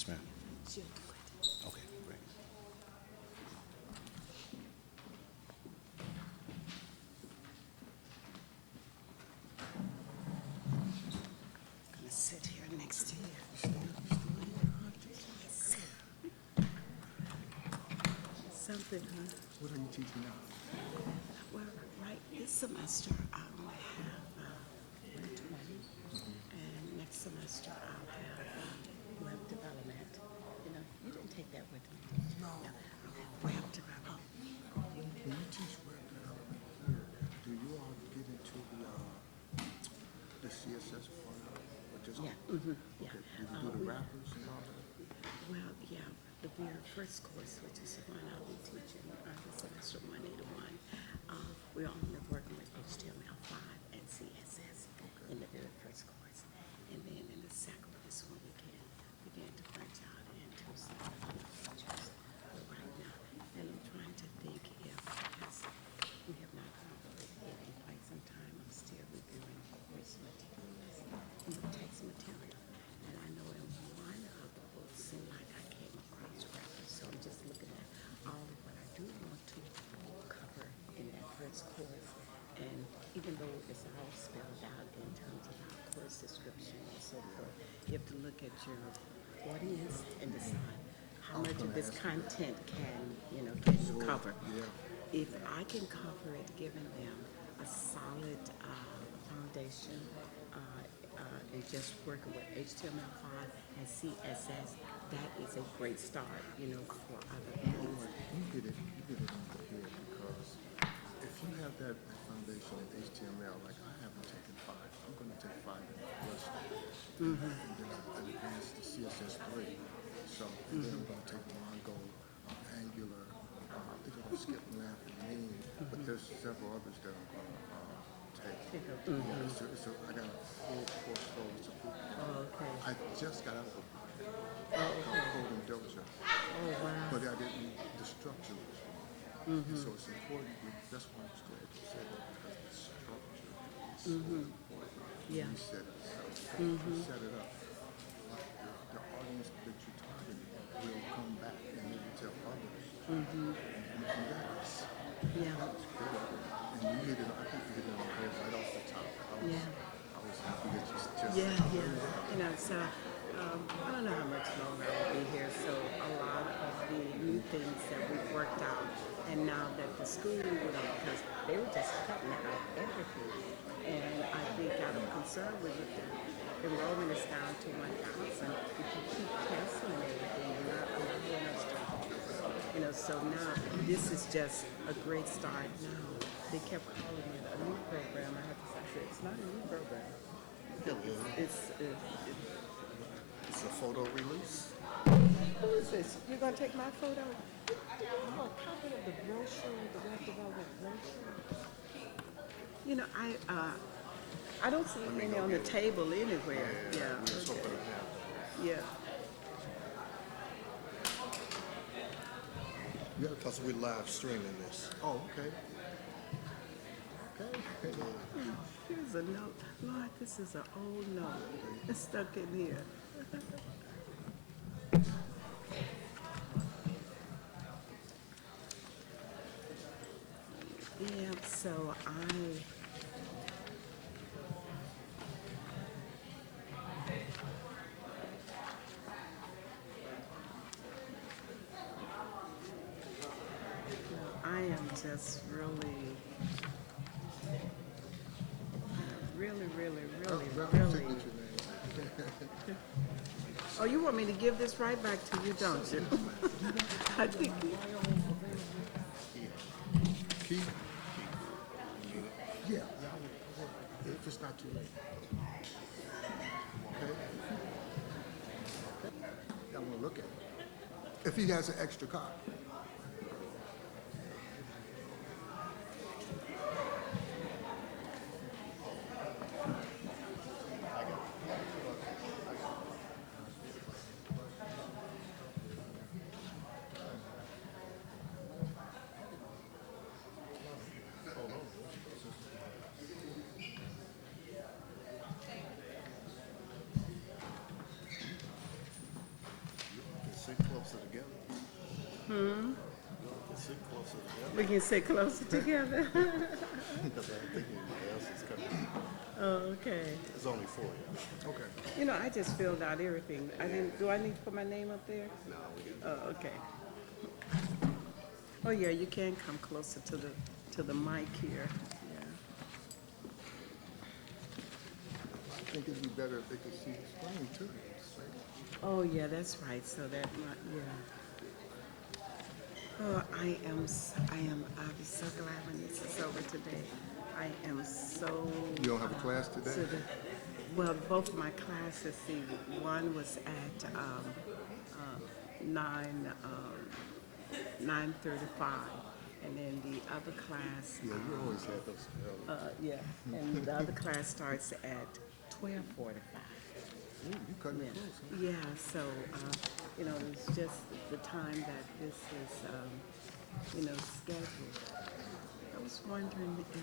Yes, ma'am. She'll do it. Okay, great. I'm gonna sit here next to you. Yes. Something, huh? What are you teaching now? Well, right this semester I only have 120, and next semester I'll have web development. You know, you didn't take that with me. No. Yeah, I'll have web development. When you teach web development here, do you all get into the CSS part of it? Or just, Yeah. Yeah. okay, do you do the We- wrappers and all that? Well, yeah, the very first course, which is the one I'll be teaching the semester 181, we're only working with HTML5 and CSS in the very first course. And then in the second one is when we can begin to branch out into some other features. But right now, and I'm trying to think if, because we have not covered it in quite some time, I'm still reviewing course materials and the text material. And I know in one of the books seemed like I came across reference, so I'm just looking at all of what I do want to cover in that first course. And even though it's all spelled out in terms of our course description and so forth, you have to look at your audience and decide how much of this content can you cover. Yeah. If I can cover it, giving them a solid foundation and just working with HTML5 and CSS, that is a great start, for other You know things. what? You hit it on the head because if you have that foundation in HTML, like I haven't taken 5, I'm going to take 5 in the rest of it. And then I advance to CSS3. So, and then I'm going to take Mongo, Angular, I think I'm going to skip Lamp and Mean, but there's several others that I'm going to take. Yeah, I got a full course load. Oh, okay. I just got out of a Oh, okay. code in Dojo. Oh, wow. But I didn't, the structure was wrong. And so it's important, that's why I'm glad you said that, because the structure is so important. Yeah. You set it up. You set it up. The audience that you're targeting will come back and maybe tell others. And that's Yeah. good. And you hit it, I think you hit it on the head right off the top. I was happy that you just Yeah. So I don't know how much longer I'll be here. So a lot of the new things that we've worked out, and now that the school, because they were just cutting out everything, and I think out of concern with it, the enrollment is down to 1,000. If you keep canceling everything, you're not allowing us to. So now this is just a great start. Now they kept calling it a new program. I said it's not a new program. It's It's a photo release. Who is this? You're gonna take my photo? Oh, a copy of the brochure, the web development brochure. I don't see any on the table anywhere. Yeah. Let's Okay. open it now. Yeah. Yeah. Because we're live streaming this. Oh, okay. Okay. Here's a note. Lord, this is an old note. It's stuck in here. Yeah, so I am just really. Signature name. Oh, you want me to give this right back to you, don't you? I think. Key? Yeah. If it's not too late. Okay. I'm gonna look at it. If he has an extra copy. We can sit closer together. Because I don't think anybody else is coming. Oh, okay. There's only 4 of you. Okay. You know, I just filled out everything. I didn't, do I need to put my name up there? No, we didn't. Oh, okay. Oh, yeah, you can come closer to the mic here. Yeah. I think it'd be better if they could see the screen too. Straight. Oh, yeah, that's right. So that might, yeah. Oh, I'll be so glad when this is over today. I am so. You don't have a class today? to the- Well, both of my classes, see, one was at, 9:35, and then the other class, Yeah, you always had those early. yeah, and the other class starts at 12:45. Ooh, you cutting Yeah, it close, huh? yeah, so, you know, it's just the time that this is, you know, scheduled. I was wondering if,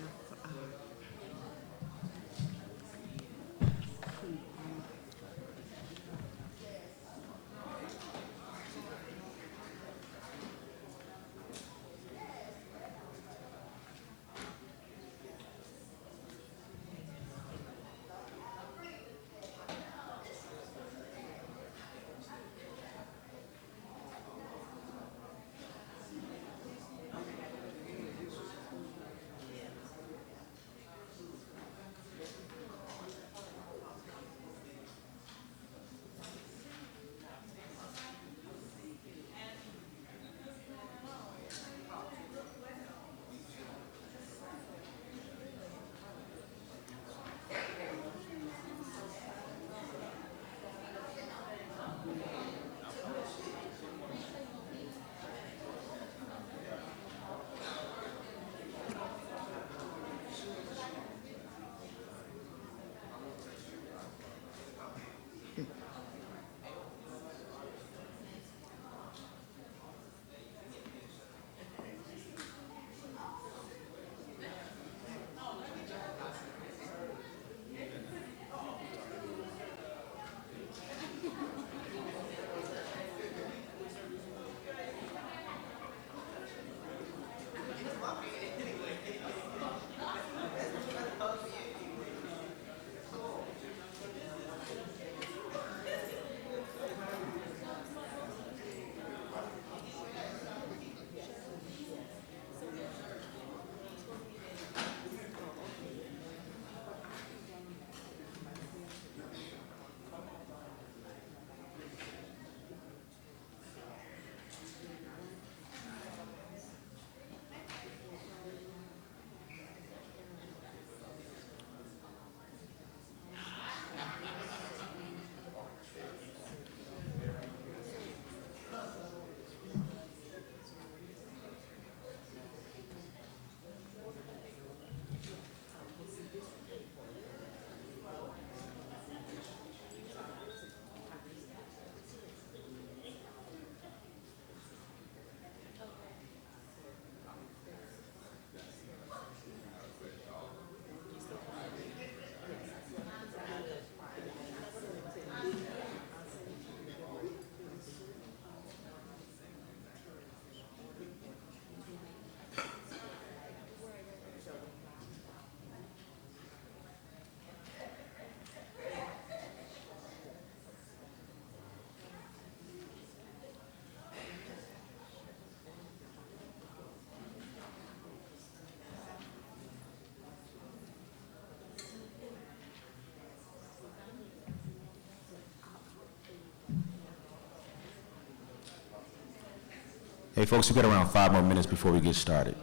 Hey, folks, we got around 5 more minutes before we get started.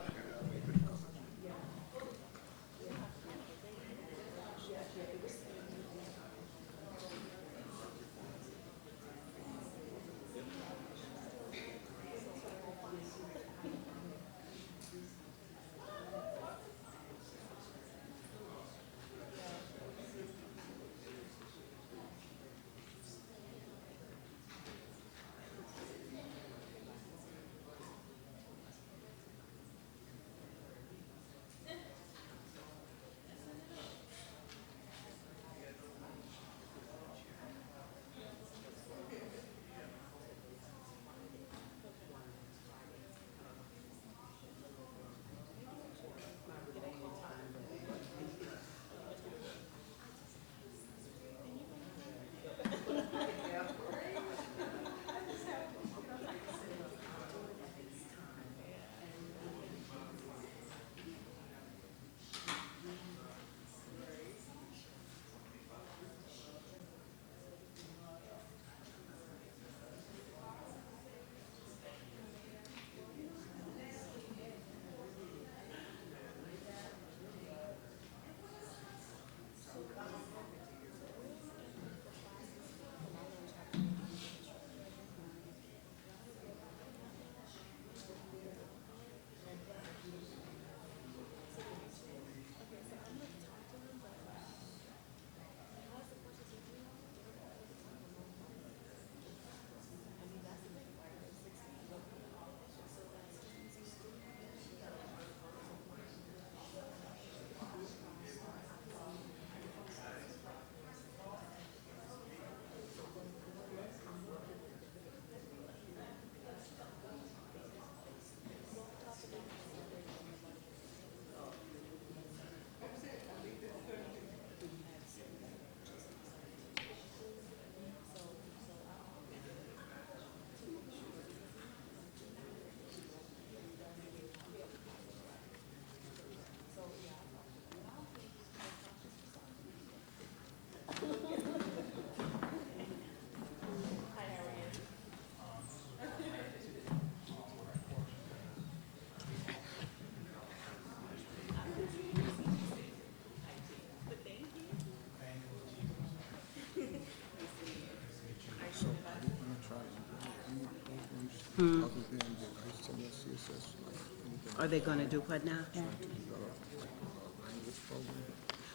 Other than the HTML, CSS, like anything? Are they gonna do what now? Develop like a language program?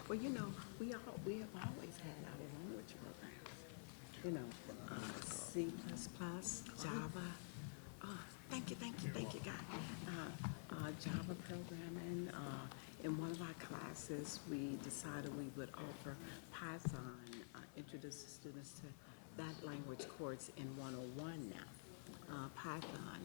Well, you know, we have always had our language programs. You know, C++, Java. Thank you, God. Java programming. In one of our classes, we decided we would offer Python, introduce the students to that language course in 101 now. Python,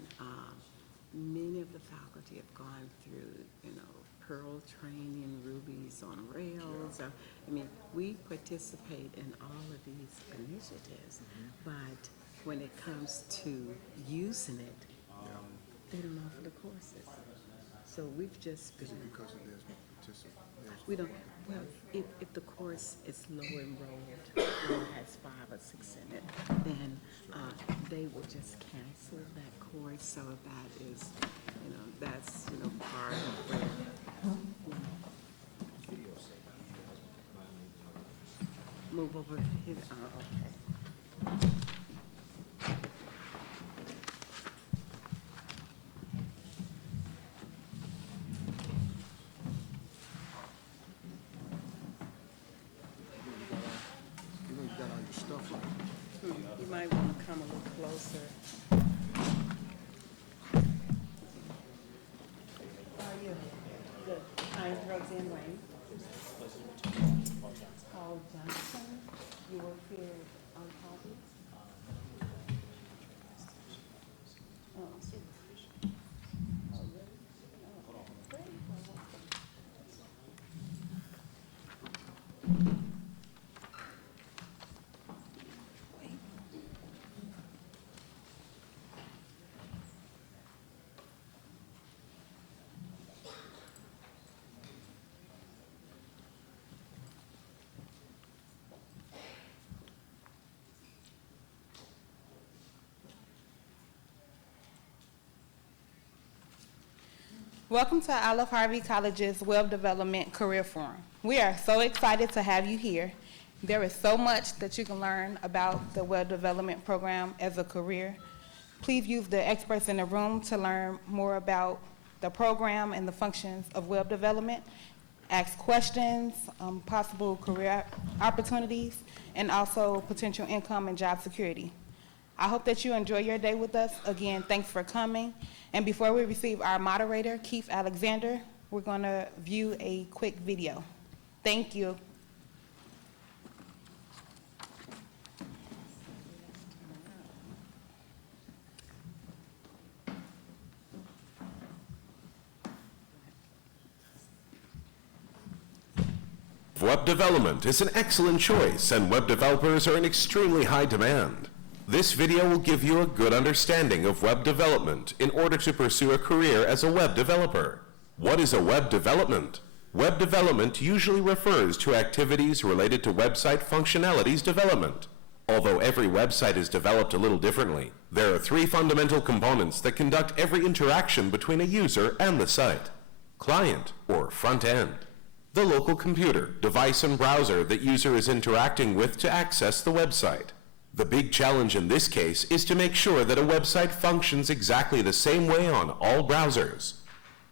many of the faculty have gone through, you know, Perl training, Ruby's on Rails. I mean, we participate in all of these initiatives, but when it comes to using it, they don't offer the courses. So we've just Is been, it because there's no participation? we don't, well, if the course is low enrolled, or has 5 or 6 in it, then they will just cancel that course. So that is, you know, that's, you know, part of where, move over here, okay. You know, you got all your stuff on. You might want to come a little closer. How are you? Good. I'm Roseanne Wayne. Paul Johnson. You work here at Olive-Harvey? Oh, really? Oh, great. Welcome to Olive-Harvey College's Web Development Career Forum. We are so excited to have you here. There is so much that you can learn about the web development program as a career. Please use the experts in the room to learn more about the program and the functions of web development. Ask questions, possible career opportunities, and also potential income and job security. I hope that you enjoy your day with us. Again, thanks for coming. And before we receive our moderator, Keith Alexander, we're going to view a quick video. Thank you. Web development is an excellent choice, and web developers are in extremely high demand. This video will give you a good understanding of web development in order to pursue a career as a web developer. What is a web development? Web development usually refers to activities related to website functionalities development. Although every website is developed a little differently, there are 3 fundamental components that conduct every interaction between a user and the site. Client, or front end. The local computer, device, and browser that user is interacting with to access the website. The big challenge in this case is to make sure that a website functions exactly the same way on all browsers.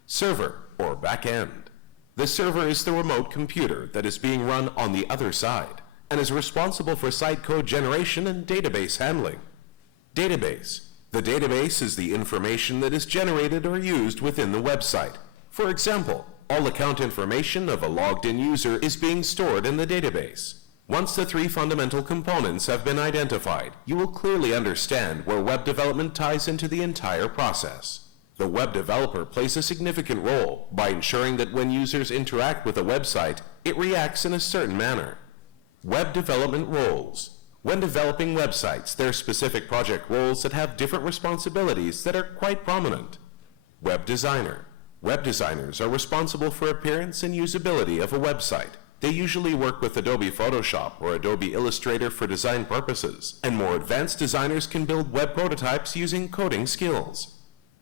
Server, or back end. The server is the remote computer that is being run on the other side and is responsible for site code generation and database handling. Database. The database is the information that is generated or used within the website. For example, all account information of a logged-in user is being stored in the database. Once the 3 fundamental components have been identified, you will clearly understand where web development ties into the entire process. The web developer plays a significant role by ensuring that when users interact with a website, it reacts in a certain manner. Web development roles. When developing websites, there are specific project roles that have different responsibilities that are quite prominent. Web designer. Web designers are responsible for appearance and usability of a website. They usually work with Adobe Photoshop or Adobe Illustrator for design purposes, and more advanced designers can build web prototypes using coding skills.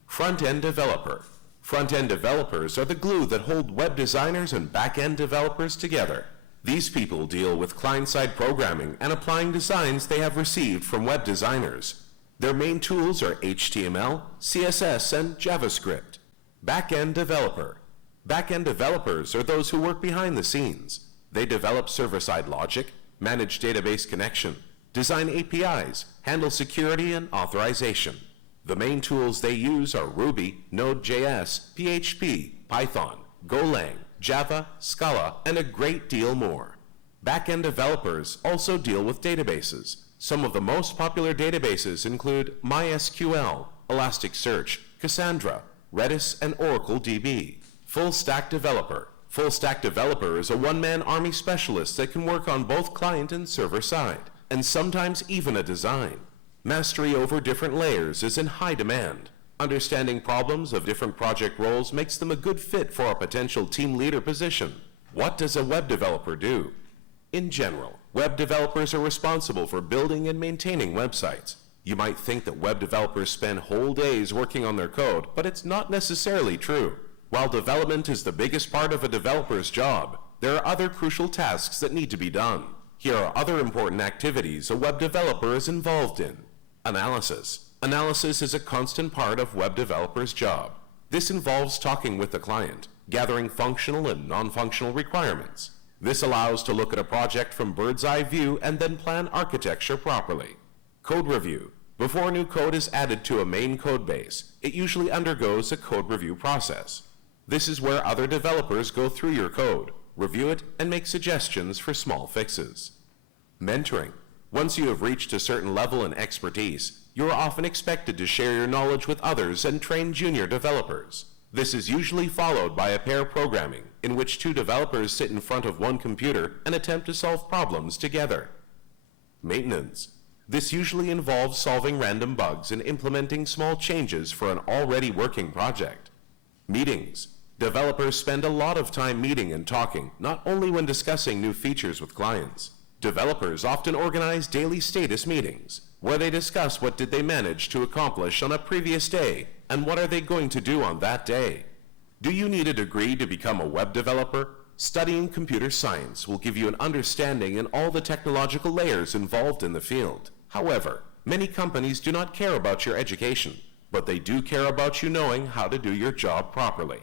Front-end developer. Front-end developers are the glue that hold web designers and back-end developers together. These people deal with client-side programming and applying designs they have received from web designers. Their main tools are HTML, CSS, and JavaScript. Back-end developer. Back-end developers are those who work behind the scenes. They develop server-side logic, manage database connection, design APIs, handle security and authorization. The main tools they use are Ruby, Node.js, PHP, Python, Golang, Java, Scala, and a great deal more. Back-end developers also deal with databases. Some of the most popular databases include MySQL, Elasticsearch, Cassandra, Redis, and Oracle DB. Full-stack developer. Full-stack developer is a one-man army specialist that can work on both client and server side, and sometimes even a design. Mastery over different layers is in high demand. Understanding problems of different project roles makes them a good fit for a potential team leader position. What does a web developer do? In general, web developers are responsible for building and maintaining websites. You might think that web developers spend whole days working on their code, but it's not necessarily true. While development is the biggest part of a developer's job, there are other crucial tasks that need to be done. Here are other important activities a web developer is involved in. Analysis. Analysis is a constant part of web developers' job. This involves talking with the client, gathering functional and non-functional requirements. This allows to look at a project from bird's eye view and then plan architecture properly. Code review. Before new code is added to a main code base, it usually undergoes a code review process. This is where other developers go through your code, review it, and make suggestions for small fixes. Mentoring. Once you have reached a certain level in expertise, you are often expected to share your knowledge with others and train junior developers. This is usually followed by a pair programming, in which two developers sit in front of one computer and attempt to solve problems together. Maintenance. This usually involves solving random bugs and implementing small changes for an already working project. Meetings. Developers spend a lot of time meeting and talking, not only when discussing new features with clients. Developers often organize daily status meetings, where they discuss what did they manage to accomplish on a previous day and what are they going to do on that day. Do you need a degree to become a web developer? Studying computer science will give you an understanding in all the technological layers involved in the field. However, many companies do not care about your education, but they do care about you knowing how to do your job properly.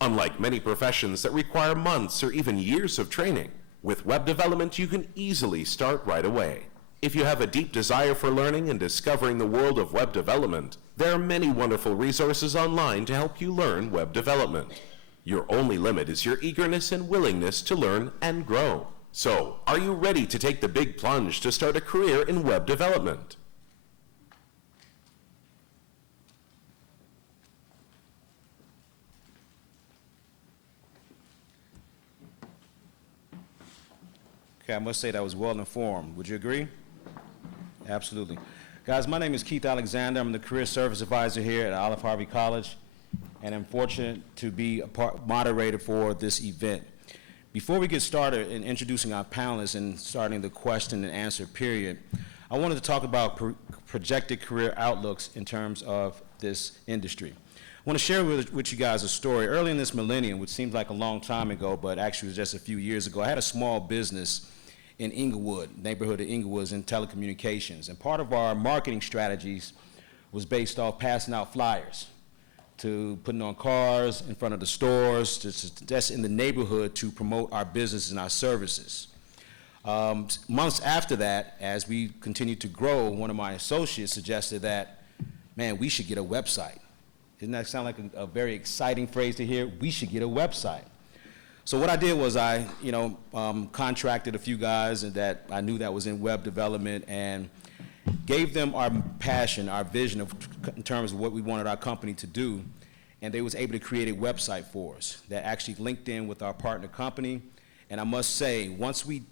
Unlike many professions that require months or even years of training, with web development you can easily start right away. If you have a deep desire for learning and discovering the world of web development, there are many wonderful resources online to help you learn web development. Your only limit is your eagerness and willingness to learn and grow. So, are you ready to take the big plunge to start a career in web development? Okay, I must say that was well informed. Would you agree? Absolutely. Guys, my name is Keith Alexander. I'm the Career Service Advisor here at Olive-Harvey College, and I'm fortunate to be a moderator for this event. Before we get started in introducing our panelists and starting the question and answer period, I wanted to talk about projected career outlooks in terms of this industry. I want to share with you guys a story. Early in this millennium, which seems like a long time ago, but actually was just a few years ago, I had a small business in Inglewood, neighborhood of Inglewood, in telecommunications. And part of our marketing strategies was based off passing out flyers, to putting on cars in front of the stores, just in the neighborhood to promote our business and our services. Months after that, as we continued to grow, one of my associates suggested that, man, we should get a website. Doesn't that sound like a very exciting phrase to hear? We should get a website. So what I did was I, contracted a few guys that I knew that was in web development and gave them our passion, our vision in terms of what we wanted our company to do, and they was able to create a website for us that actually linked in with our partner company. And I must say, once we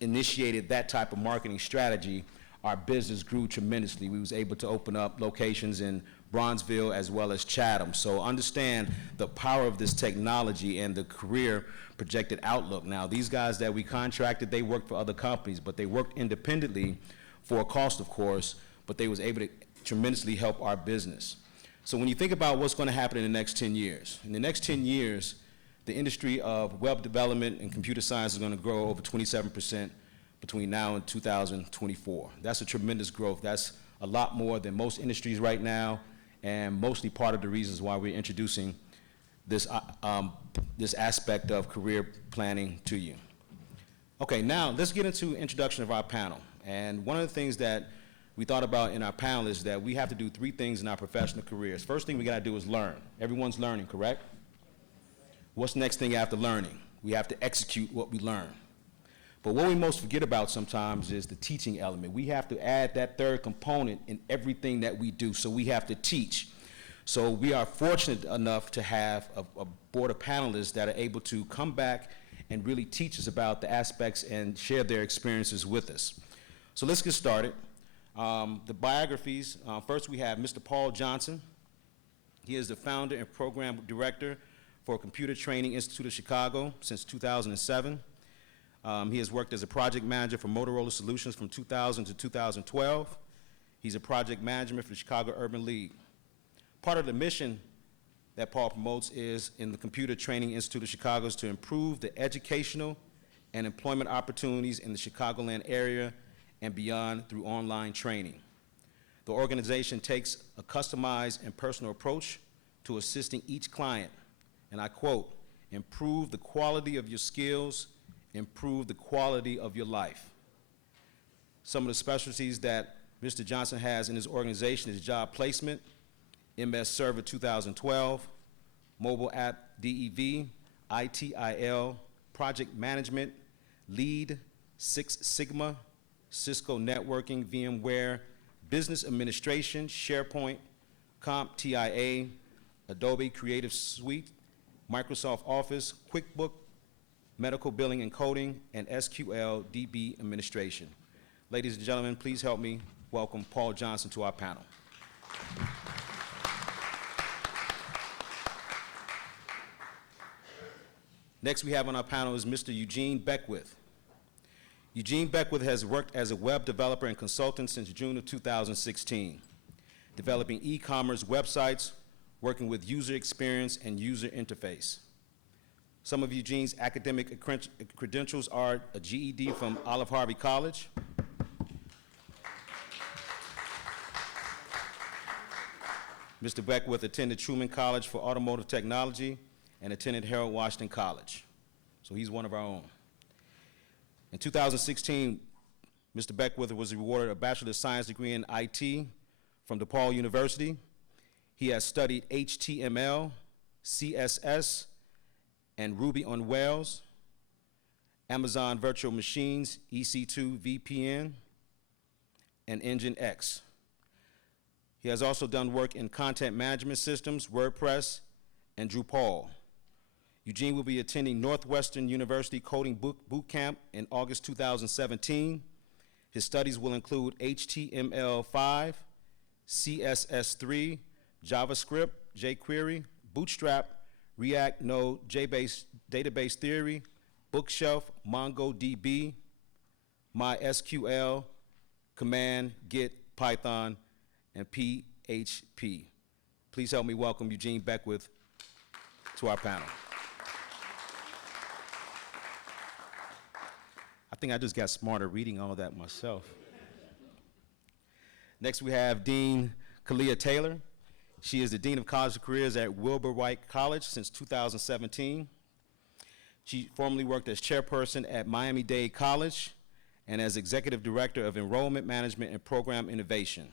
initiated that type of marketing strategy, our business grew tremendously. We was able to open up locations in Bronzeville as well as Chatham. So understand the power of this technology and the career projected outlook. Now, these guys that we contracted, they worked for other companies, but they worked independently for a cost, of course, but they was able to tremendously help our business. So when you think about what's going to happen in the next 10 years, in the next 10 years, the industry of web development and computer science is going to grow over 27% between now and 2024. That's a tremendous growth. That's a lot more than most industries right now, and mostly part of the reasons why we're introducing this, this aspect of career planning to you. Okay, now let's get into introduction of our panel. And one of the things that we thought about in our panel is that we have to do 3 things in our professional careers. First thing we gotta do is learn. Everyone's learning, correct? What's the next thing after learning? We have to execute what we learn. But what we most forget about sometimes is the teaching element. We have to add that third component in everything that we do, so we have to teach. So we are fortunate enough to have a board of panelists that are able to come back and really teach us about the aspects and share their experiences with us. So let's get started. The biographies, first we have Mr. Paul Johnson. He is the founder and program director for Computer Training Institute of Chicago since 2007. He has worked as a project manager for Motorola Solutions from 2000 to 2012. He's a project manager for the Chicago Urban League. Part of the mission that Paul promotes is in the Computer Training Institute of Chicago is to improve the educational and employment opportunities in the Chicagoland area and beyond through online training. The organization takes a customized and personal approach to assisting each client, and I quote, "Improve the quality of your skills, improve the quality of your life." Some of the specialties that Mr. Johnson has in his organization is job placement, MS Server 2012, mobile app DEV, ITIL, project management, Lead, Six Sigma, Cisco networking, VMware, business administration, SharePoint, CompTIA, Adobe Creative Suite, Microsoft Office, QuickBook, medical billing and coding, and SQL DB administration. Ladies and gentlemen, please help me welcome Paul Johnson to our panel. Next we have on our panel is Mr. Eugene Beckwith. Eugene Beckwith has worked as a web developer and consultant since June of 2016, developing e-commerce websites, working with user experience and user interface. Some of Eugene's academic credentials are a GED from Olive-Harvey College, Mr. Beckwith attended Truman College for Automotive Technology and attended Harold Washington College. So he's one of our own. In 2016, Mr. Beckwith was awarded a Bachelor of Science degree in IT from DePaul University. He has studied HTML, CSS, and Ruby on Rails, Amazon Virtual Machines, EC2 VPN, and Nginx. He has also done work in content management systems, WordPress, and Drupal. Eugene will be attending Northwestern University Coding Boot Camp in August 2017. His studies will include HTML5, CSS3, JavaScript, jQuery, Bootstrap, React, Node, JBase, database theory, Bookshelf, MongoDB, MySQL, Command, Git, Python, and PHP. Please help me welcome Eugene Beckwith to our panel. I think I just got smarter reading all of that myself. Next we have Dean Kalia Taylor. She is the Dean of College Careers at Wilbur White College since 2017. She formerly worked as chairperson at Miami-Dade College and as Executive Director of Enrollment Management and Program Innovation.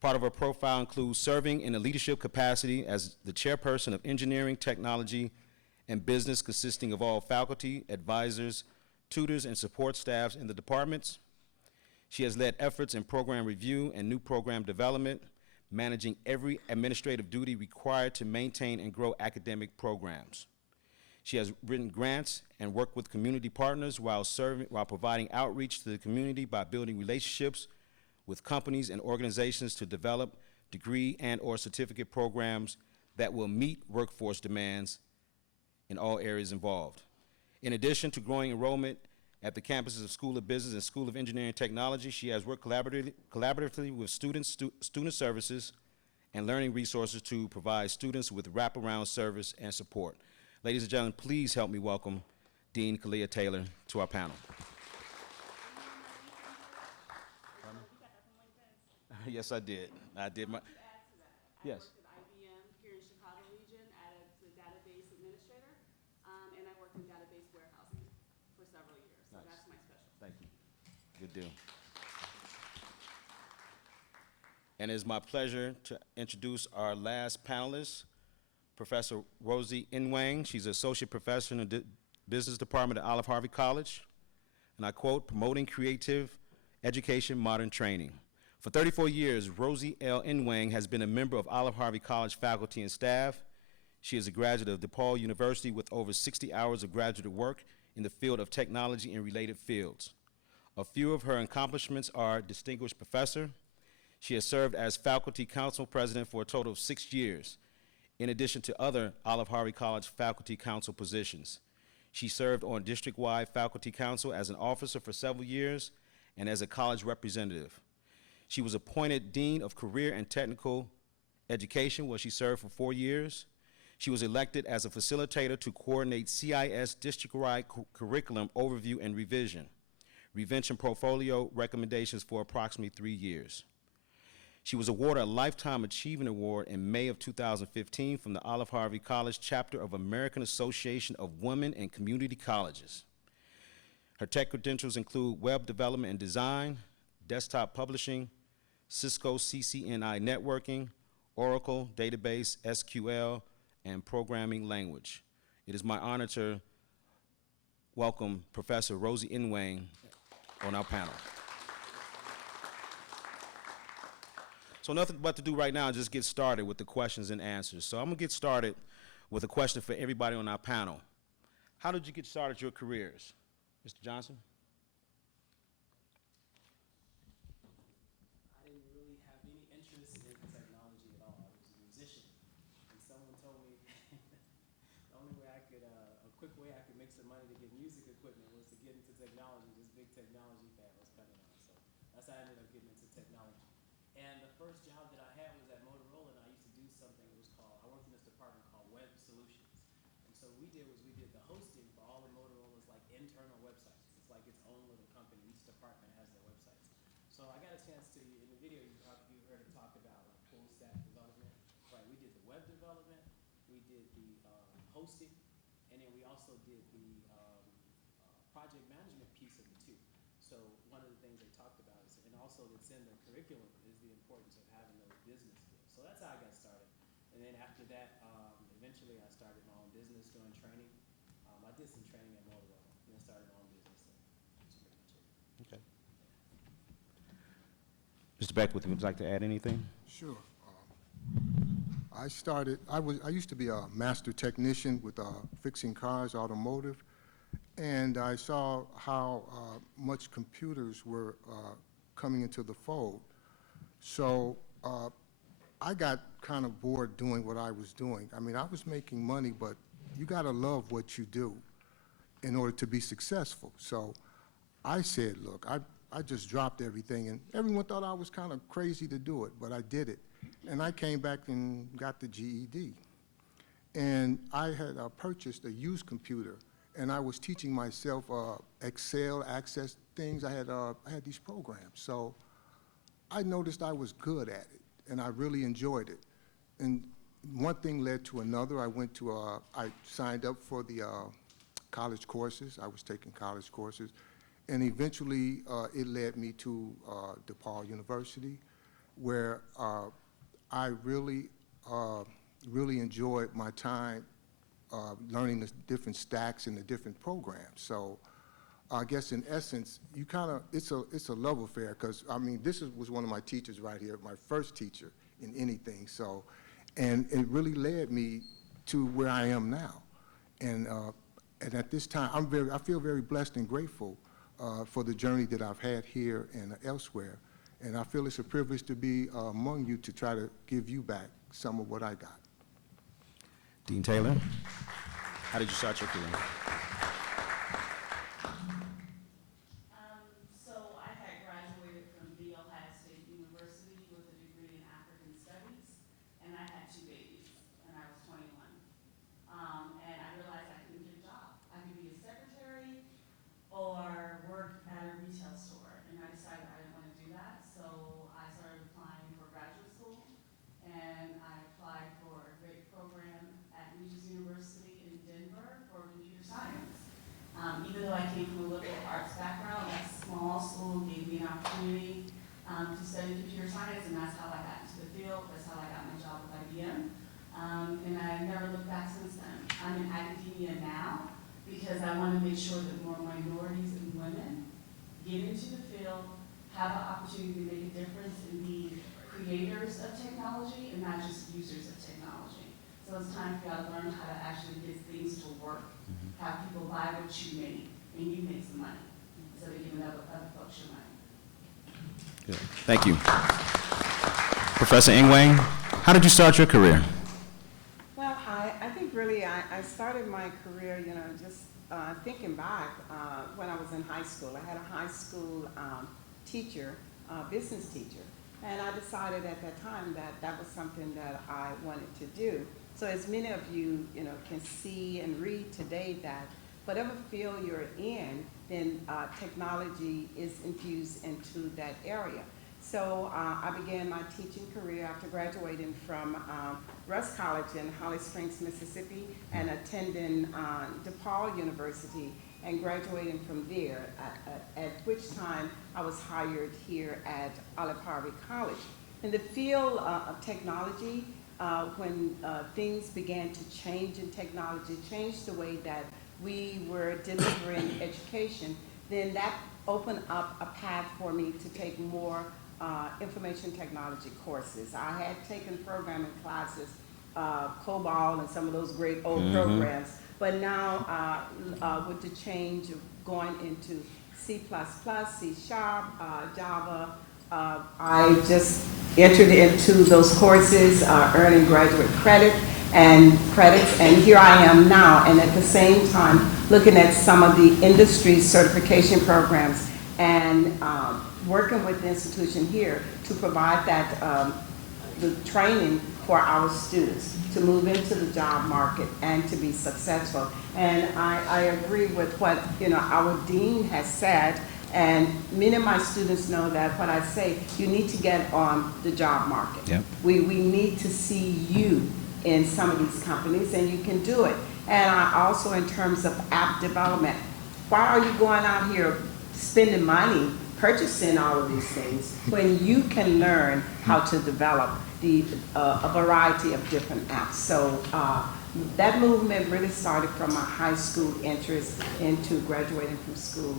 Part of her profile includes serving in a leadership capacity as the chairperson of Engineering, Technology, and Business, consisting of all faculty, advisors, tutors, and support staffs in the departments. She has led efforts in program review and new program development, managing every administrative duty required to maintain and grow academic programs. She has written grants and worked with community partners while providing outreach to the community by building relationships with companies and organizations to develop degree and/or certificate programs that will meet workforce demands in all areas involved. In addition to growing enrollment at the campuses of School of Business and School of Engineering and Technology, she has worked collaboratively with student services and learning resources to provide students with wraparound service and support. Ladies and gentlemen, please help me welcome Dean Kalia Taylor to our panel. Yes, I did. I did my, To add to that, yes. I worked at IBM here in Chicago region as a database administrator, and I worked in database warehousing for several years. So Nice. that's my specialty. Thank you. Good deal. And it's my pleasure to introduce our last panelist, Professor Rosie Inwang. She's Associate Professor in the Business Department at Olive-Harvey College. And I quote, promoting creative education, modern training. For 34 years, Rosie L. Inwang has been a member of Olive-Harvey College faculty and staff. She is a graduate of DePaul University with over 60 hours of graduate work in the field of technology and related fields. A few of her accomplishments are Distinguished Professor. She has served as Faculty Council President for a total of 6 years, in addition to other Olive-Harvey College Faculty Council positions. She served on district-wide Faculty Council as an officer for several years and as a college representative. She was appointed Dean of Career and Technical Education, where she served for 4 years. She was elected as a facilitator to coordinate CIS district-wide curriculum overview and revision portfolio recommendations for approximately 3 years. She was awarded a Lifetime Achievement Award in May of 2015 from the Olive-Harvey College chapter of American Association of Women and Community Colleges. Her tech credentials include web development and design, desktop publishing, Cisco CCNI networking, Oracle database, SQL, and programming language. It is my honor to welcome Professor Rosie Inwang on our panel. So nothing but to do right now is just get started with the questions and answers. So I'm gonna get started with a question for everybody on our panel. How did you get started your careers? Mr. Johnson? I didn't really have any interest in technology at all. I was a musician, and someone told me the only way I could, a quick way I could make some money to get music equipment was to get into technology. This big technology fad was coming on, so that's how I ended up getting into technology. And the first job that I had was at Motorola, and I used to do something that was called, I worked in this department called Web Solutions. And so what we did was we did the hosting for all of Motorola's like internal websites. It's like its own little company. Each department has their websites. So I got a chance to, in the video you heard it talk about like full stack development. Right, we did the web development, we did the hosting, and then we also did the project management piece of it too. So one of the things they talked about is, and also that's in the curriculum, is the importance of having those business skills. So that's how I got started. And then after that, eventually I started my own business doing training. I did some training at Motorola, and then started my own business. And that's pretty much it. Okay. Mr. Beckwith, would you like to add anything? Sure. I used to be a master technician with fixing cars, automotive, and I saw how much computers were coming into the fold. So I got kind of bored doing what I was doing. I mean, I was making money, but you got to love what you do in order to be successful. So I said, look, I just dropped everything, and everyone thought I was kind of crazy to do it, but I did it. And I came back and got the GED. And I had purchased a used computer, and I was teaching myself Excel, Access things. I had these programs. So I noticed I was good at it, and I really enjoyed it. And one thing led to another. I signed up for the college courses. I was taking college courses. And eventually, it led me to DePaul University, where I really enjoyed my time learning the different stacks and the different programs. So I guess in essence, it's a love affair, because I mean, was one of my teachers right here, my first teacher in anything. So, and it really led me to where I am now. And at this time, I feel very blessed and grateful for the journey that I've had here and elsewhere. And I feel it's a privilege to be among you to try to give you back some of what I got. Dean Taylor, how did you start your career? So I had graduated from The Ohio State University with a degree in African Studies, and I had 2 babies, and I was 21. And I realized I couldn't get a job. I could be a secretary or work at a retail store, and I decided I didn't want to do that, so I started applying opportunity to study computer science, and that's how I got into the field. That's how I got my job with IBM. And I never looked back since then. I'm in academia now because I want to make sure that more minorities and women get into the field, have an opportunity to make a difference, and be creators of technology and not just users of technology. So it's time for y'all to learn how to actually get things to work, have people buy what you make, and you make some money instead of giving other folks your money. Good. Thank you. Professor Ingwang, how did you start your career? Well, I think really I started my career, just thinking back when I was in high school. I had a high school teacher, business teacher, and I decided at that time that that was something that I wanted to do. So as many of you, can see and read today that whatever field you're in, then technology is infused into that area. So I began my teaching career after graduating from Russ College in Holly Springs, Mississippi, and attending DePaul University and graduating from there, at which time I was hired here at Olive-Harvey College. In the field of technology, when things began to change in technology, changed the way that we were delivering education, then that opened up a path for me to take more information technology courses. I had taken programming classes, COBOL and some of those great old programs, but now with the change of going into C++, C#, Java, I just entered into those courses, earning graduate credits, and here I am now, and at the same time looking at some of the industry certification programs and working with the institution here to provide that the training for our students to move into the job market and to be successful. And I agree with what our dean has said, and many of my students know that what I say, you need to get on the job market. Yep. We need to see you in some of these companies, and you can do it. And I also, in terms of app development, why are you going out here spending money purchasing all of these things when you can learn how to develop a variety of different apps? So that movement really started from my high school interest into graduating from school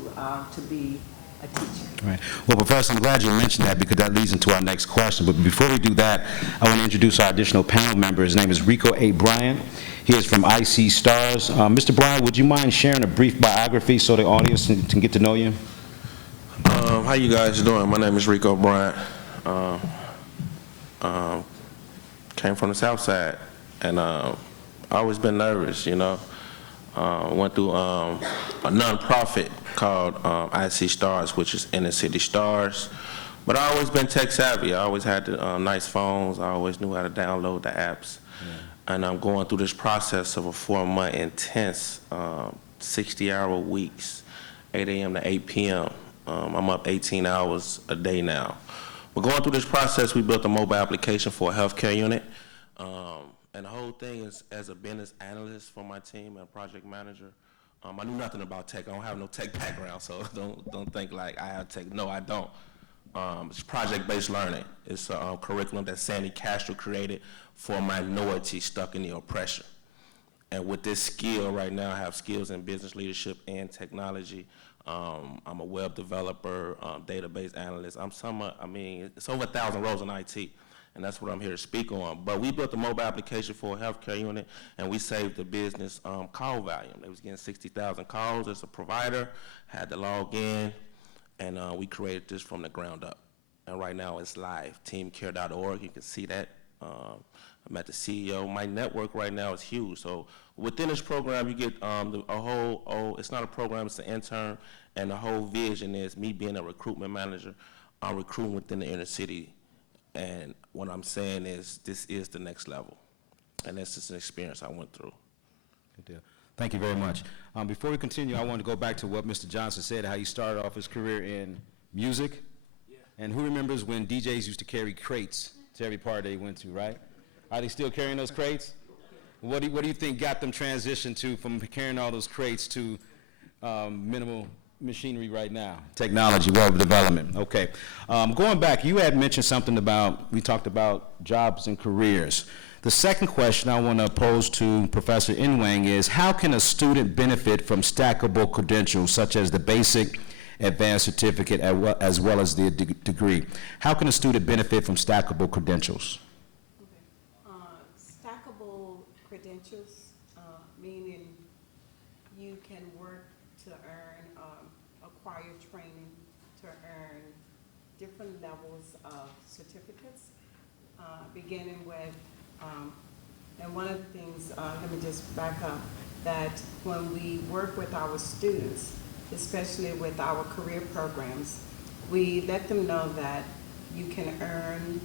to be a teacher. Right. Well, Professor, I'm glad you mentioned that because that leads into our next question. But before we do that, I want to introduce our additional panel member. His name is Rico A. Bryant. He is from IC Stars. Mr. Bryant, would you mind sharing a brief biography so the audience can get to know you? How you guys doing? My name is Rico Bryant. Came from the South Side, and always been nervous, Went through a nonprofit called IC Stars, which is Inner City Stars. But I always been tech savvy. I always had the nice phones. I always knew how to download the apps. Yeah. And I'm going through this process of a 4-month intense 60-hour weeks, 8 a.m. to 8 p.m. I'm up 18 hours a day now. But going through this process, we built a mobile application for a healthcare unit. And the whole thing is, as a business analyst for my team and project manager, I knew nothing about tech. I don't have no tech background, so don't think like I have tech. No, I don't. It's project-based learning. It's a curriculum that Sandy Castro created for minorities stuck in the oppression. And with this skill right now, I have skills in business leadership and technology. I'm a web developer, database analyst. It's over 1,000 roles in IT, and that's what I'm here to speak on. But we built a mobile application for a healthcare unit, and we saved the business call volume. They was getting 60,000 calls as a provider, had to log in, and we created this from the ground up. And right now it's live, teamcare.org. You can see that. I met the CEO. My network right now is huge. So within this program, you get it's not a program, it's an intern, and the whole vision is me being a recruitment manager. I'm recruiting within the inner city, and what I'm saying is this is the next level, and that's just an experience I went through. Good deal. Thank you very much. Before we continue, I want to go back to what Mr. Johnson said, how he started off his career in music. Yeah. And who remembers when DJs used to carry crates to every party they went to, right? Are they still carrying those crates? What do you think got them transitioned from carrying all those crates to minimal machinery right now? Technology, web development, okay. Going back, you had mentioned something about, we talked about jobs and careers. The second question I want to pose to Professor Inwang is, how can a student benefit from stackable credentials such as the basic, advanced certificate, as well as the degree? How can a student benefit from stackable credentials? Stackable credentials, meaning you can work to earn, acquire training to earn different levels of certificates, beginning with, and one of the things, let me just back up, that when we work with our students, especially with our career programs, we let them know that you can earn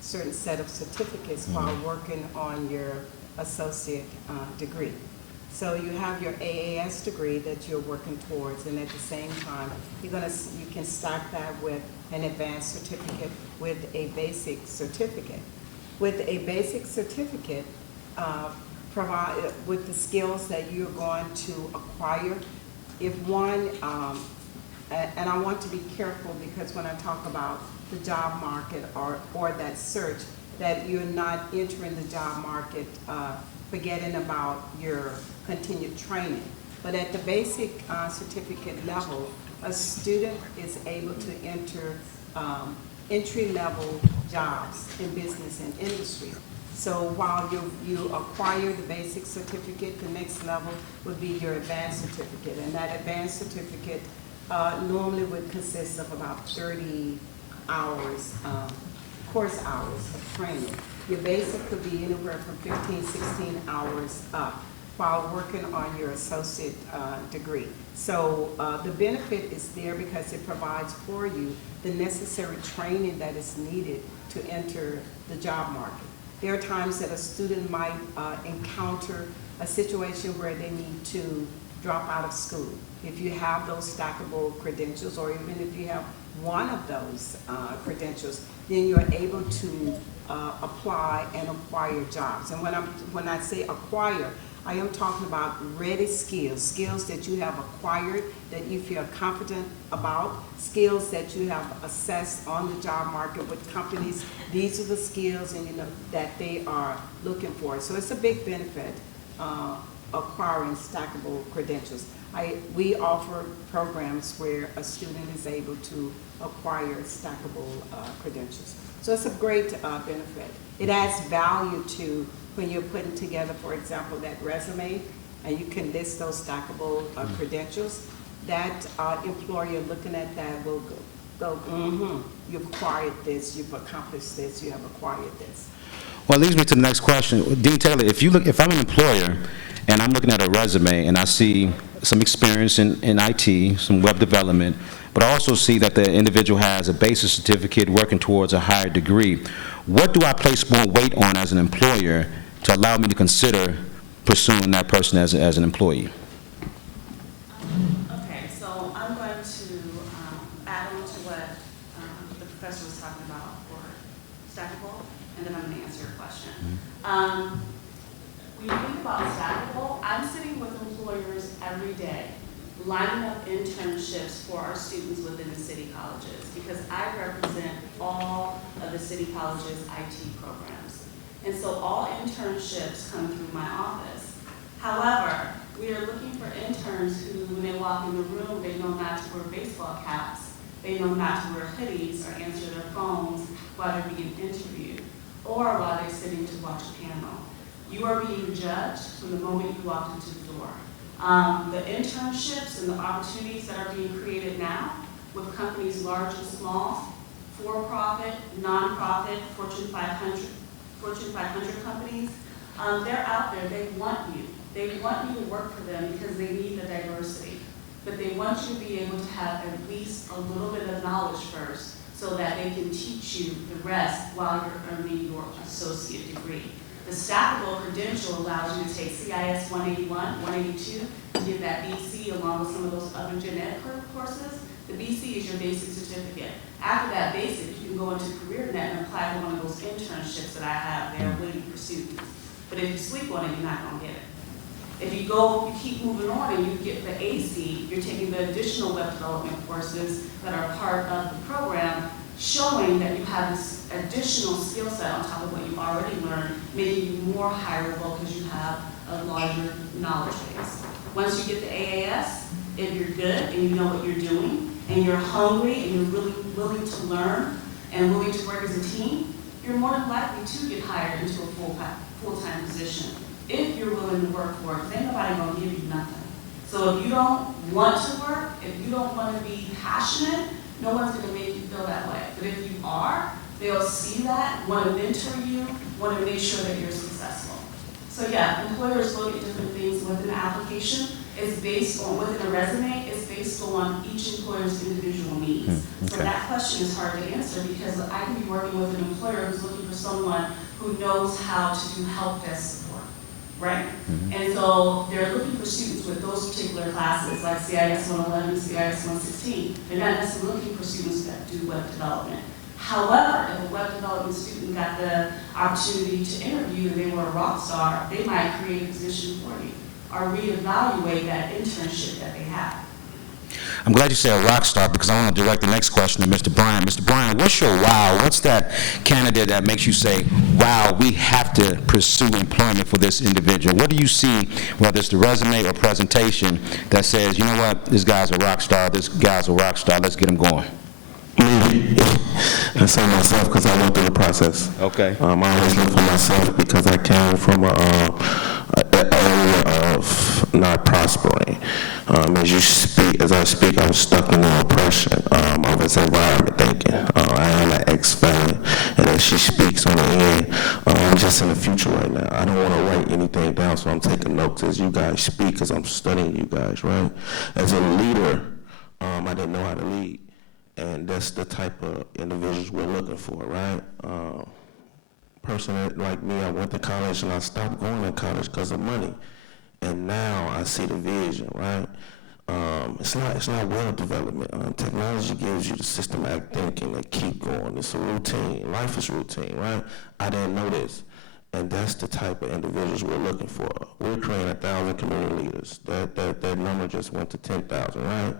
certain set of certificates while working on your associate degree. So you have your AAS degree that you're working towards, and at the same time, you can stack that with an advanced certificate with a basic certificate. With a basic certificate, provide with the skills that you're going to acquire. If one, and I want to be careful because when I talk about the job market or that search, that you're not entering the job market forgetting about your continued training. But at the basic certificate level, a student is able to enter entry-level jobs in business and industry. So while you acquire the basic certificate, the next level would be your advanced certificate. And that advanced certificate normally would consist of about 30 hours, course hours of training. Your basic could be anywhere from 15, 16 hours up while working on your associate degree. So the benefit is there because it provides for you the necessary training that is needed to enter the job market. There are times that a student might encounter a situation where they need to drop out of school. If you have those stackable credentials, or even if you have one of those credentials, then you're able to apply and acquire jobs. And when I say acquire, I am talking about ready skills, skills that you have acquired, that you feel confident about, skills that you have assessed on the job market with companies. These are the skills and that they are looking for. So it's a big benefit acquiring stackable credentials. We offer programs where a student is able to acquire stackable credentials. So it's a great benefit. It adds value to when you're putting together, for example, that resume, and you can list those stackable credentials. That employer looking at that will go, you've acquired this, you've accomplished this, you have acquired this. Well, it leads me to the next question. Dean Taylor, if I'm an employer and I'm looking at a resume and I see some experience in IT, some web development, but I also see that the individual has a basic certificate working towards a higher degree, what do I place more weight on as an employer to allow me to consider pursuing that person as an employee? Okay, so I'm going to add on to what the professor was talking about for stackable, and then I'm going to answer your question. When you think about stackable, I'm sitting with employers every day, lining up internships for our students within the city colleges, because I represent all of the city colleges' IT programs. And so all internships come through my office. However, we are looking for interns who, when they walk in the room, they know not to wear baseball caps, they know not to wear hoodies or answer their phones while they're being interviewed, or while they're sitting to watch a panel. You are being judged from the moment you walk into the door. The internships and the opportunities that are being created now with companies large and small, for-profit, non-profit, Fortune 500 companies, they're out there, they want you. They want you to work for them because they need the diversity. But they want you to be able to have at least a little bit of knowledge first so that they can teach you the rest while you're earning your associate degree. The stackable credential allows you to take CIS 181, 182, to get that BC along with some of those other gen ed courses. The BC is your basic certificate. After that basic, you can go into CareerNet and apply for one of those internships that I have there waiting for students. But if you sleep on it, you're not going to get it. If you go, you keep moving on and you get the AC, you're taking the additional web development courses that are part of the program, showing that you have this additional skill set on top of what you already learned, making you more hireable because you have a larger knowledge base. Once you get the AAS, if you're good and you know what you're doing, and you're hungry and you're really willing to learn and willing to work as a team, you're more than likely to get hired into a full-time position if you're willing to work for it. Then nobody gonna give you nothing. So if you don't want to work, if you don't want to be passionate, no one's gonna make you feel that way. But if you are, they'll see that, want to mentor you, want to make sure that you're successful. So yeah, employers look at different things within the application. It's based on, within a resume, it's based on each employer's individual needs. So that question is hard to answer because I can be working with an employer who's looking for someone who knows how to do help desk support, right? And so they're looking for students with those particular classes, like CIS 111, CIS 116. They're not necessarily looking for students that do web development. However, if a web development student got the opportunity to interview and they were a rock star, they might create a position for you or reevaluate that internship that they have. I'm glad you said a rock star because I want to direct the next question to Mr. Bryan. Mr. Bryan, what's your wow? What's that candidate that makes you say, wow, we have to pursue employment for this individual? What do you see, whether it's the resume or presentation, that says, you know what, this guy's a rock star, this guy's a rock star, let's get him going? Me. I say myself because I went through the process. Okay. I always look for myself because I came from an area of not prospering. As I speak, I was stuck in the oppression of this environment thinking. I am an ex-felon, and as she speaks on the end, I'm just in the future right now. I don't want to write anything down, so I'm taking notes as you guys speak because I'm studying you guys, right? As a leader, I didn't know how to lead. And that's the type of individuals we're looking for, right? Person like me, I went to college and I stopped going to college because of money. And now I see the vision, right? It's not web development. Technology gives you the systematic thinking and keep going. It's a routine. Life is routine, right? I didn't know this. And that's the type of individuals we're looking for. We're creating 1,000 community leaders. That number just went to 10,000, right?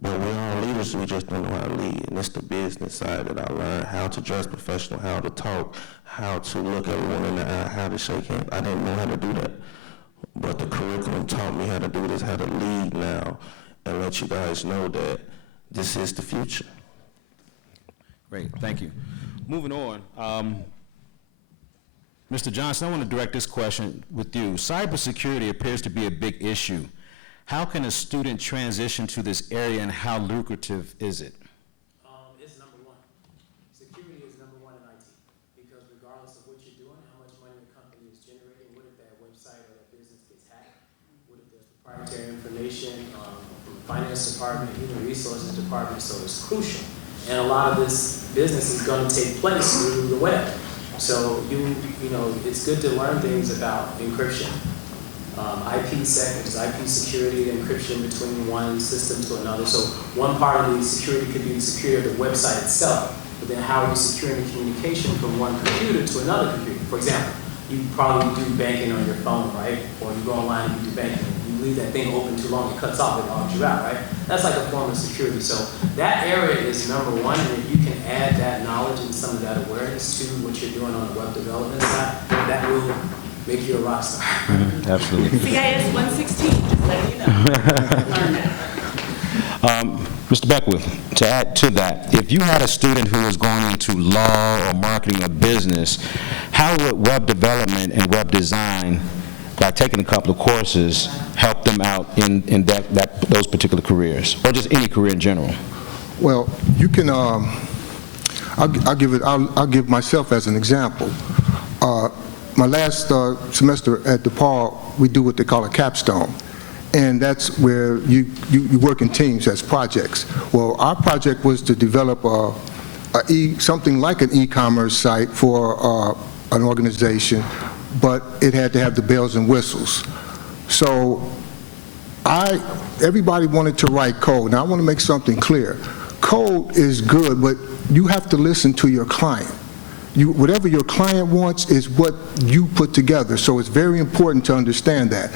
But we're all leaders, we just don't know how to lead. And it's the business side that I learned, how to dress professional, how to talk, how to look everyone in the eye, how to shake hands. I didn't know how to do that. But the curriculum taught me how to do this, how to lead now, and let you guys know that this is the future. Great, thank you. Moving on, Mr. Johnson, I want to direct this question with you. Cybersecurity appears to be a big issue. How can a student transition to this area and how lucrative is it? It's number one. Security is number one in IT because regardless of what you're doing, how much money the company is generating, what if that website or that business gets hacked, what if there's proprietary information from the finance department, human resources department, so it's crucial. And a lot of this business is going to take place through the web. So you know, it's good to learn things about encryption. IPsec, which is IP security, encryption between one system to another. So one part of the security could be the security of the website itself, but then how are you securing the communication from one computer to another computer? For example, you probably do banking on your phone, right? Or you go online and you do banking. You leave that thing open too long, it cuts off, it logs you out, right? That's like a form of security. So that area is number one, and if you can add that knowledge and some of that awareness to what you're doing on the web development side, that will make you a rock star. Absolutely. CIS 116, just letting you know. Learn that. Mr. Beckwith, to add to that, if you had a student who was going into law or marketing or business, how would web development and web design, by taking a couple of courses, help them out in those particular careers, or just any career in general? Well, you can, I'll give myself as an example. My last semester at DePaul, we do what they call a capstone. And that's where you work in teams as projects. Well, our project was to develop something like an e-commerce site for an organization, but it had to have the bells and whistles. So everybody wanted to write code. Now I want to make something clear. Code is good, but you have to listen to your client. Whatever your client wants is what you put together, so it's very important to understand that.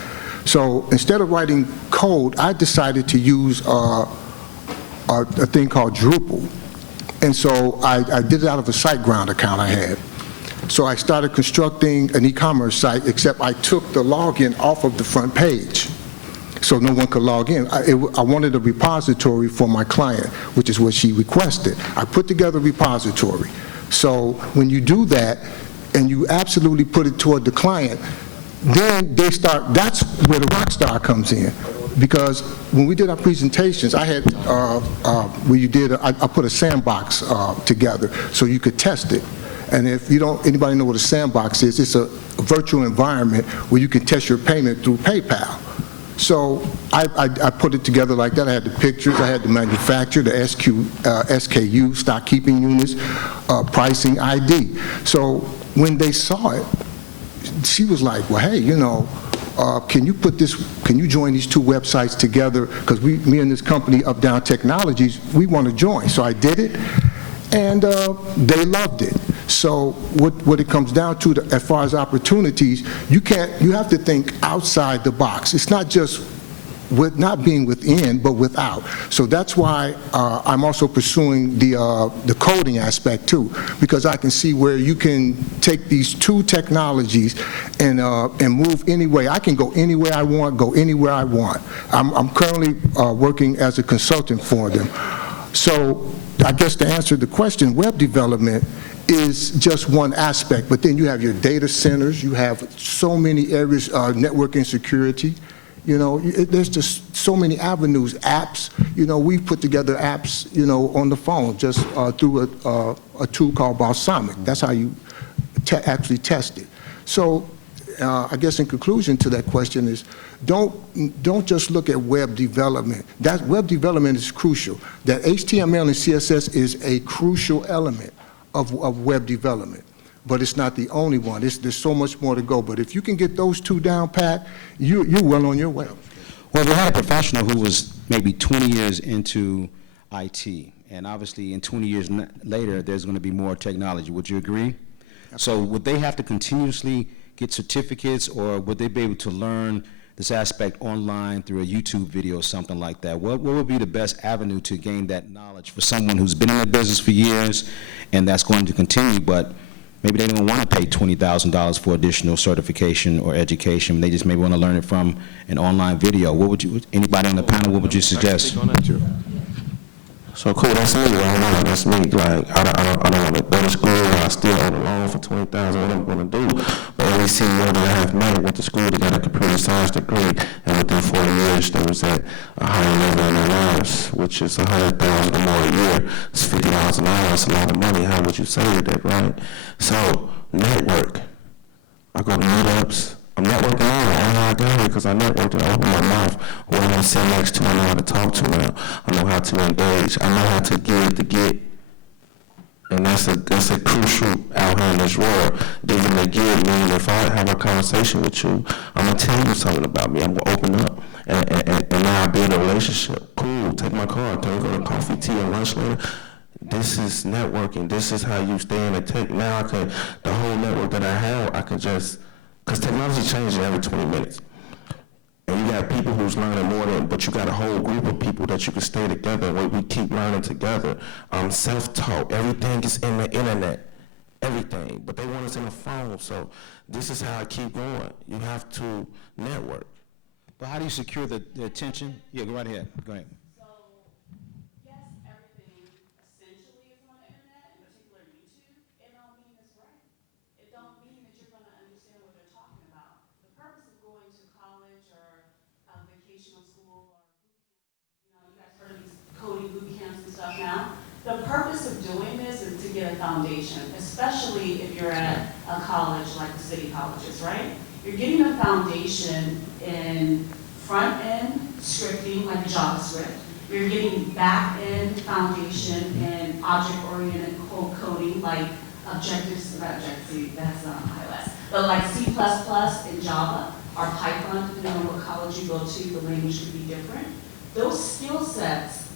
So instead of writing code, I decided to use a thing called Drupal. And so I did it out of a SiteGround account I had. So I started constructing an e-commerce site, except I took the login off of the front page, so no one could log in. I wanted a repository for my client, which is what she requested. I put together a repository. So when you do that, and you absolutely put it toward the client, then they start, that's where the Rockstar comes in. Because when we did our presentations, I had, I put a sandbox together so you could test it. And if you don't, anybody know what a sandbox is, it's a virtual environment where you can test your payment through PayPal. So I put it together like that. I had the pictures, I had the manufacturer, the SKU, stock keeping units, pricing, ID. So when they saw it, she was like, well, hey, you know, can you join these two websites together? Because me and this company, Up Down Technologies, we want to join. So I did it, and they loved it. So what it comes down to, as far as opportunities, you have to think outside the box. It's not just with not being within, but without. So that's why I'm also pursuing the coding aspect too, because I can see where you can take these two technologies and move any way. I can go anywhere I want, go anywhere I want. I'm currently working as a consultant for them. So I guess to answer the question, web development is just one aspect, but then you have your data centers, you have so many areas, networking security. You know, there's just so many avenues, apps. You know, we've put together apps, you know, on the phone just through a tool called Balsamic. That's how you actually test it. So I guess in conclusion to that question is, don't just look at web development. That web development is crucial. That HTML and CSS is a crucial element of web development. But it's not the only one. There's so much more to go. But if you can get those two down pat, you're well on your way. Well, we had a professional who was maybe 20 years into IT, and obviously in 20 years later, there's going to be more technology. Would you agree? So would they have to continuously get certificates, or would they be able to learn this aspect online through a YouTube video or something like that? What would be the best avenue to gain that knowledge for someone who's been in the business for years and that's going to continue, but maybe they don't want to pay $20,000 for additional certification or education. They just maybe want to learn it from an online video. What would you, anybody on the panel, what would you suggest? So cool, that's me, right? That's me. Like, I don't want to go to school. I still own a loan for $20,000. What I'm going to do? But every CEO that I have met went to school, they got a computer science degree, and within 4 years, they was at a higher level in their lives, which is $100,000 or more a year. It's $50 an hour. It's a lot of money. How would you say that, right? So network. I go to meetups. I'm networking now. I know how I got here because I networked and I opened my mouth. Who I want to sit next to, I know how to talk to now. I know how to engage. I know how to give to get. And that's a crucial out here in this world. Giving to give, meaning if I have a conversation with you, I'm going to tell you something about me. I'm going to open up. And now I build a relationship. Cool, take my card. Can we go to coffee, tea, and lunch later? This is networking. This is how you stay in the tech. Now I can, the whole network that I have, I can just, because technology changes every 20 minutes. And you got people who's learning more than, but you got a whole group of people that you can stay together and we keep learning together. Self-taught, everything is in the internet, everything, but they want us in the phone, so this is how I keep going. You have to network. But how do you secure the attention? Yeah, go right ahead, go ahead. So, yes, everything essentially is on the internet, in particular YouTube. It don't mean it's right. It don't mean that you're going to understand what they're talking about. The purpose of going to college or a vocational school or boot camp, you know, you guys heard of these coding boot camps and stuff now. The purpose of doing this is to get a foundation, especially if you're at a college like the city colleges, right? You're getting a foundation in front-end scripting, like JavaScript. You're getting back-end foundation in object-oriented coding, like Objective-C, that's not iOS, but like C++ and Java, or Python, depending on what college you go to, the language could be different. Those skill sets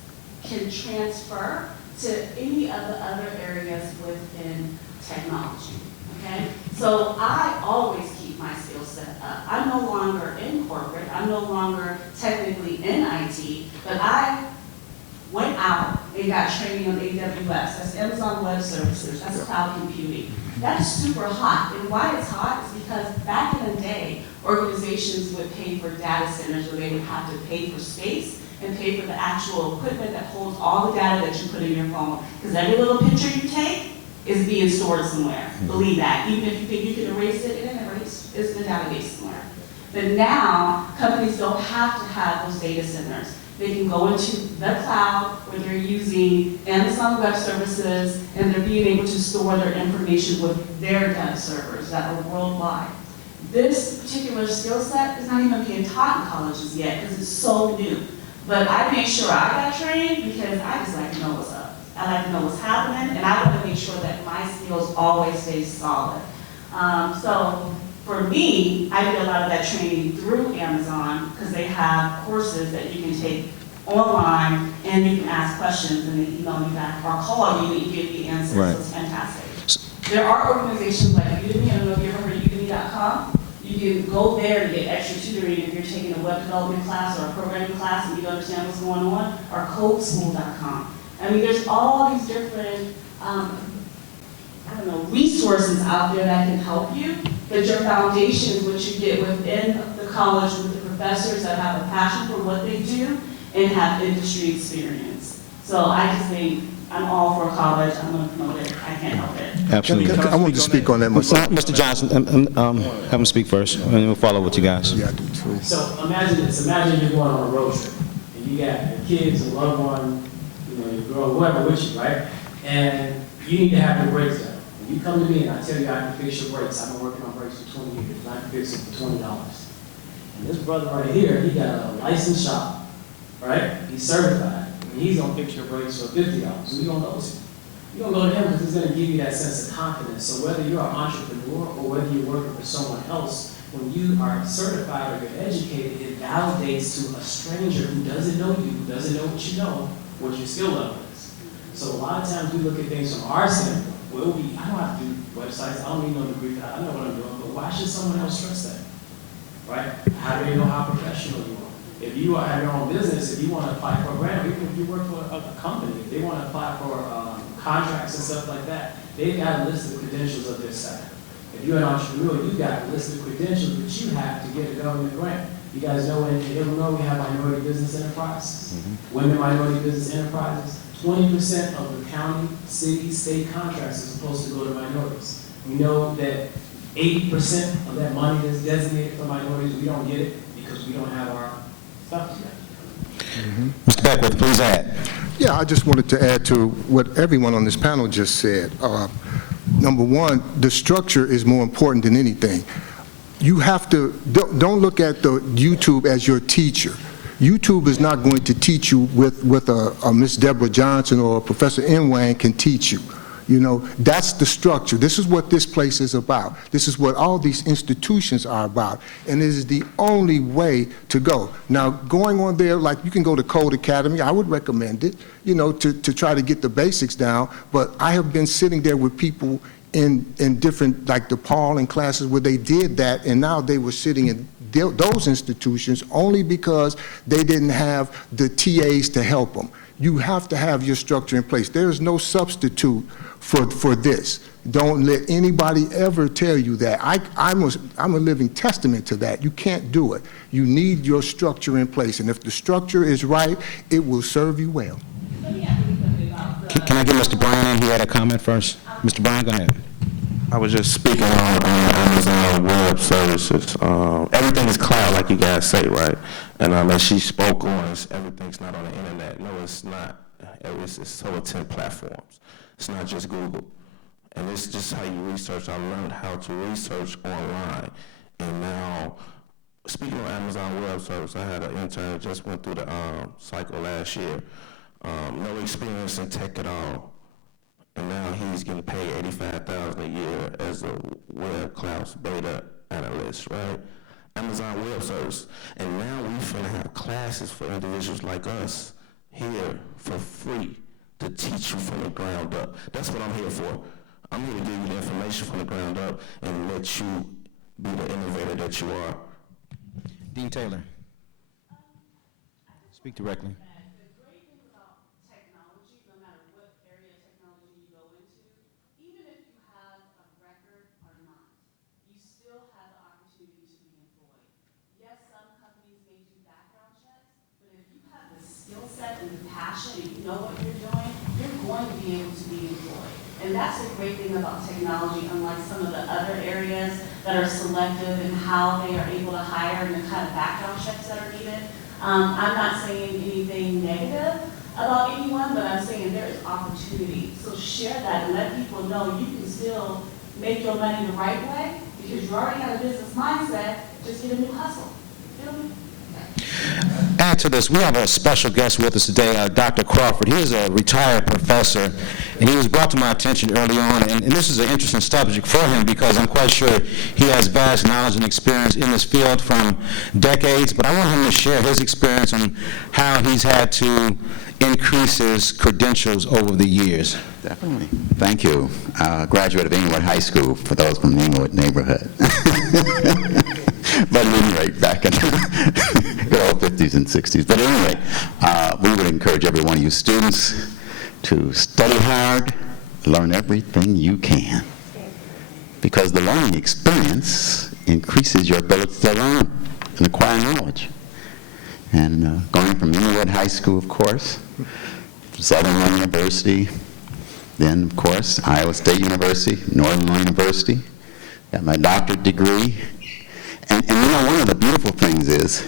can transfer to any of the other areas within technology, okay? So I always keep my skill set up. I'm no longer in corporate. I'm no longer technically in IT, but I went out and got training on AWS, that's Amazon Web Services, that's cloud computing. That's super hot, and why it's hot is because back in the day, organizations would pay for data centers where they would have to pay for space and pay for the actual equipment that holds all the data that you put in your phone. Because every little picture you take is being stored somewhere. Believe that. Even if you think you can erase it, it ain't erased. It's in the database somewhere. But now, companies don't have to have those data centers. They can go into the cloud where they're using Amazon Web Services and they're being able to store their information with their data servers that are worldwide. This particular skill set is not even being taught in colleges yet because it's so new. But I made sure I got trained because I just like to know what's up. I like to know what's happening, and I want to make sure that my skills always stay solid. So for me, I did a lot of that training through Amazon because they have courses that you can take online and you can ask questions and they email you back or call you and you give the answers. Right. So it's fantastic. There are organizations like Udemy. I don't know if you ever heard of Udemy.com. You can go there to get extra tutoring if you're taking a web development class or a programming class and you don't understand what's going on, or codeschool.com. I mean, there's all these different, resources out there that can help you, but your foundation is what you get within the college with the professors that have a passion for what they do and have industry experience. So I just think I'm all for college. I'm going to promote it. I can't help it. Absolutely. I wanted to speak on that myself. Mr. Johnson, have him speak first, and then we'll follow with you guys. Yeah, I do too. So imagine this, imagine you're going on a road trip, and you got your kids, a loved one, your girl, whoever with you, right? And you need to have your brakes done. And you come to me and I tell you I can fix your brakes. I've been working on brakes for 20 years, and I can fix it for $20. And this brother right here, he got a licensed shop, right? He's certified. And he's gonna fix your brakes for $50. So we gonna go to him. You're gonna go to him because he's gonna give you that sense of confidence. So whether you're an entrepreneur or whether you're working for someone else, when you are certified or you're educated, it validates to a stranger who doesn't know you, who doesn't know what your skill level is. So a lot of times we look at things from our standpoint. Well, I don't have to do websites, I don't need no degree for that, I know what I'm doing, but why should someone else trust that? Right? How do they know how professional you are? If you have your own business, if you want to apply for a grant, even if you work for a company, if they want to apply for contracts and stuff like that, they've got a list of credentials of their site. If you're an entrepreneur, you've got a list of credentials that you have to get a government grant. You guys know in Illinois we have minority business enterprises. Women minority business enterprises. 20% of the county, city, state contracts are supposed to go to minorities. We know that 80% of that money that's designated for minorities, we don't get it because we don't have our stuff together. Mr. Beckwith, please add. Yeah, I just wanted to add to what everyone on this panel just said. Number one, the structure is more important than anything. You have to, don't look at the YouTube as your teacher. YouTube is not going to teach you with a Miss Deborah Johnson or Professor N. Wang can teach you. You know, that's the structure. This is what this place is about. This is what all these institutions are about. And it is the only way to go. Now, going on there, like you can go to Code Academy, I would recommend it, you know, to try to get the basics down. But I have been sitting there with people in different, like DePaul and classes where they did that, and now they were sitting in those institutions only because they didn't have the TAs to help them. You have to have your structure in place. There is no substitute for this. Don't let anybody ever tell you that. I'm a living testament to that. You can't do it. You need your structure in place, and if the structure is right, it will serve you well. Can I get Mr. Bryan in? He had a comment first. Mr. Bryan, go ahead. I was just speaking on Amazon Web Services. Everything is cloud, like you guys say, right? And as she spoke on, everything's not on the internet. No, it's not. It's over 10 platforms. It's not just Google. And it's just how you research. I learned how to research online. And now, speaking of Amazon Web Service, I had an intern that just went through the cycle last year. No experience in tech at all. And now he's getting paid $85,000 a year as a web cloud beta analyst, right? Amazon Web Service. And now we finna have classes for individuals like us here for free to teach you from the ground up. That's what I'm here for. I'm here to give you the information from the ground up and let you be the innovator that you are. Dean Taylor. Speak directly. that the great thing about technology, no matter what area of technology you go into, even if you have a record or not, you still have the opportunity to be employed. Yes, some companies may do background checks, but if you have the skill set and the passion and you know what you're doing, you're going to be able to be employed. And that's the great thing about technology, unlike some of the other areas that are selective in how they are able to hire and the kind of background checks that are needed. I'm not saying anything negative about anyone, but I'm saying there is opportunity. So share that and let people know you can still make your money the right way because you already got a business mindset. Just get a new hustle. Feel me? Add to this, we have a special guest with us today, Dr. Crawford. He is a retired professor, and he was brought to my attention early on, and this is an interesting subject for him because I'm quite sure he has vast knowledge and experience in this field from decades, but I want him to share his experience on how he's had to increase his credentials over the years. Definitely. Thank you. Graduate of Inglewood High School, for those from the Inglewood neighborhood. But at any rate, back in the good old 50s and 60s. But anyway, we would encourage every one of you students to study hard, learn everything you can. Because the learning experience increases your ability to learn and acquire knowledge. And going from Inglewood High School, of course, Southern University, then, of course, Iowa State University, Northern University, got my doctorate degree. And you know, one of the beautiful things is,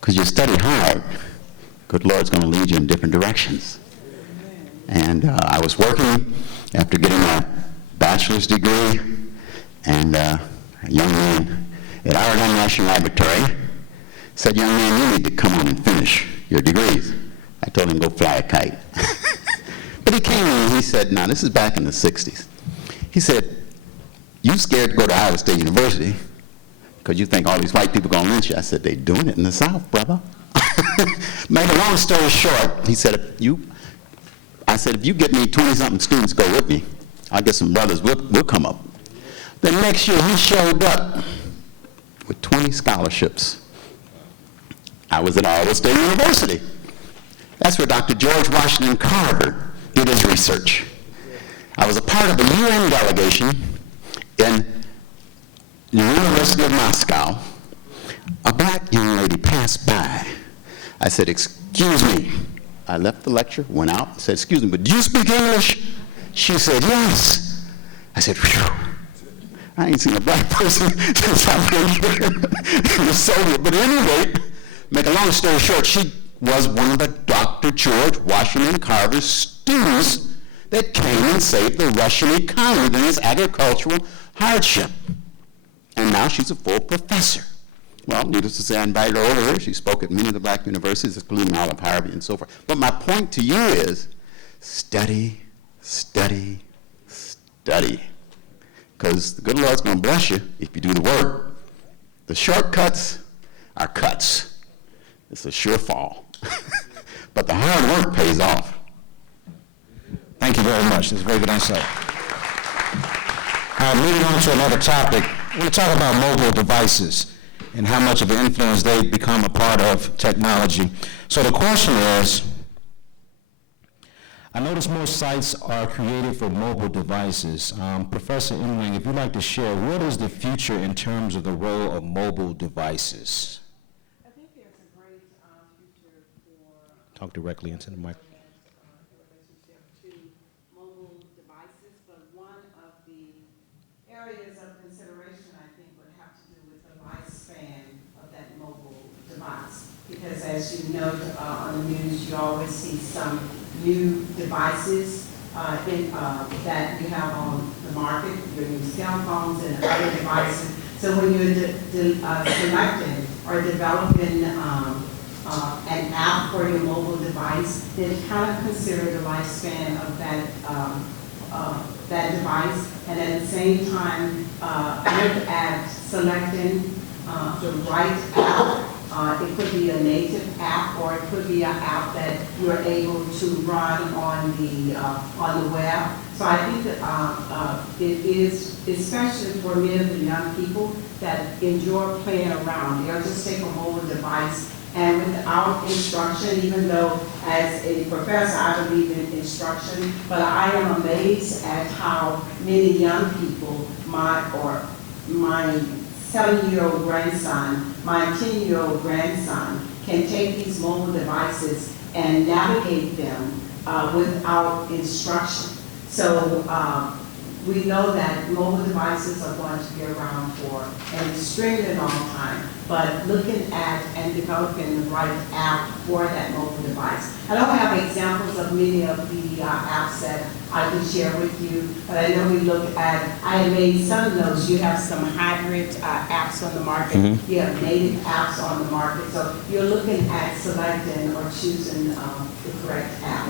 because you study hard, good Lord's going to lead you in different directions. And I was working after getting my bachelor's degree, and a young man at Oregon National Laboratory said, "Young man, you need to come on and finish your degrees." I told him, "Go fly a kite." But he came in and he said, now this is back in the 60s. He said, "You scared to go to Iowa State University because you think all these white people are going to lynch you." I said, "They doing it in the South, brother." Made a long story short, he said, I said, "If you get me 20-something students to go with me, I'll get some brothers, we'll come up." The next year, he showed up with 20 scholarships. I was at Iowa State University. That's where Dr. George Washington Carver did his research. I was a part of a UN delegation in the University of Moscow. A black young lady passed by. I said, "Excuse me." I left the lecture, went out, and said, "Excuse me, but do you speak English?" She said, "Yes." I said, "Phew, I ain't seen a black person since I've been here in the Soviet." But at any rate, make a long story short, she was one of the Dr. George Washington Carver's students that came and saved the Russian economy during its agricultural hardship. And now she's a full professor. Well, needless to say, I invited her over here. She spoke at many of the black universities, including Olive-Harvey and so forth. But my point to you is study, study, study. Because the good Lord's going to bless you if you do the work. The shortcuts are cuts. It's a sure fall. But the hard work pays off. Thank you very much. That's very good insight. Moving on to another topic, I want to talk about mobile devices and how much of an influence they've become a part of technology. So the question is, I notice most sites are created for mobile devices. Professor Imling, if you'd like to share, what is the future in terms of the role of mobile devices? I think there's a great future for Talk directly into the mic. relationship to mobile devices, but one of the areas of consideration, I think, would have to do with the lifespan of that mobile device. Because as you note on the news, you always see some new devices that you have on the market, your new cell phones and other devices. So when you're selecting or developing an app for your mobile device, then kind of consider the lifespan of that device, and at the same time look at selecting the right app. It could be a native app, or it could be an app that you're able to run on the web. So I think that it is, especially for many of the young people that enjoy playing around. They'll just take a mobile device And without instruction, even though as a professor I believe in instruction, but I am amazed at how many young people, my 7-year-old grandson, my 10-year-old grandson, can take these mobile devices and navigate them without instruction. So we know that mobile devices are going to be around for an extremely long time, but looking at and developing the right app for that mobile device. I don't have examples of many of the apps that I can share with you, but I know we look at, I have made some notes. You have some hybrid apps on the market. You have native apps on the market. So you're looking at selecting or choosing the correct app.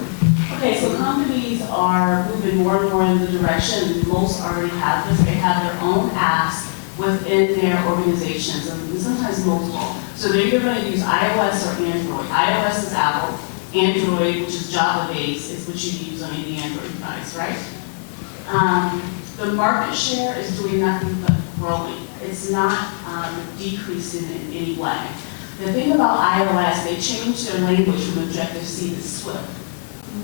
Okay, so companies are moving more and more in the direction, most already have this, they have their own apps within their organizations, and sometimes multiple. So they're either going to use iOS or Android. iOS is Apple, Android, which is Java-based, is what you use on any Android device, right? The market share is doing nothing but growing. It's not decreasing in any way. The thing about iOS, they changed their language from Objective-C to Swift.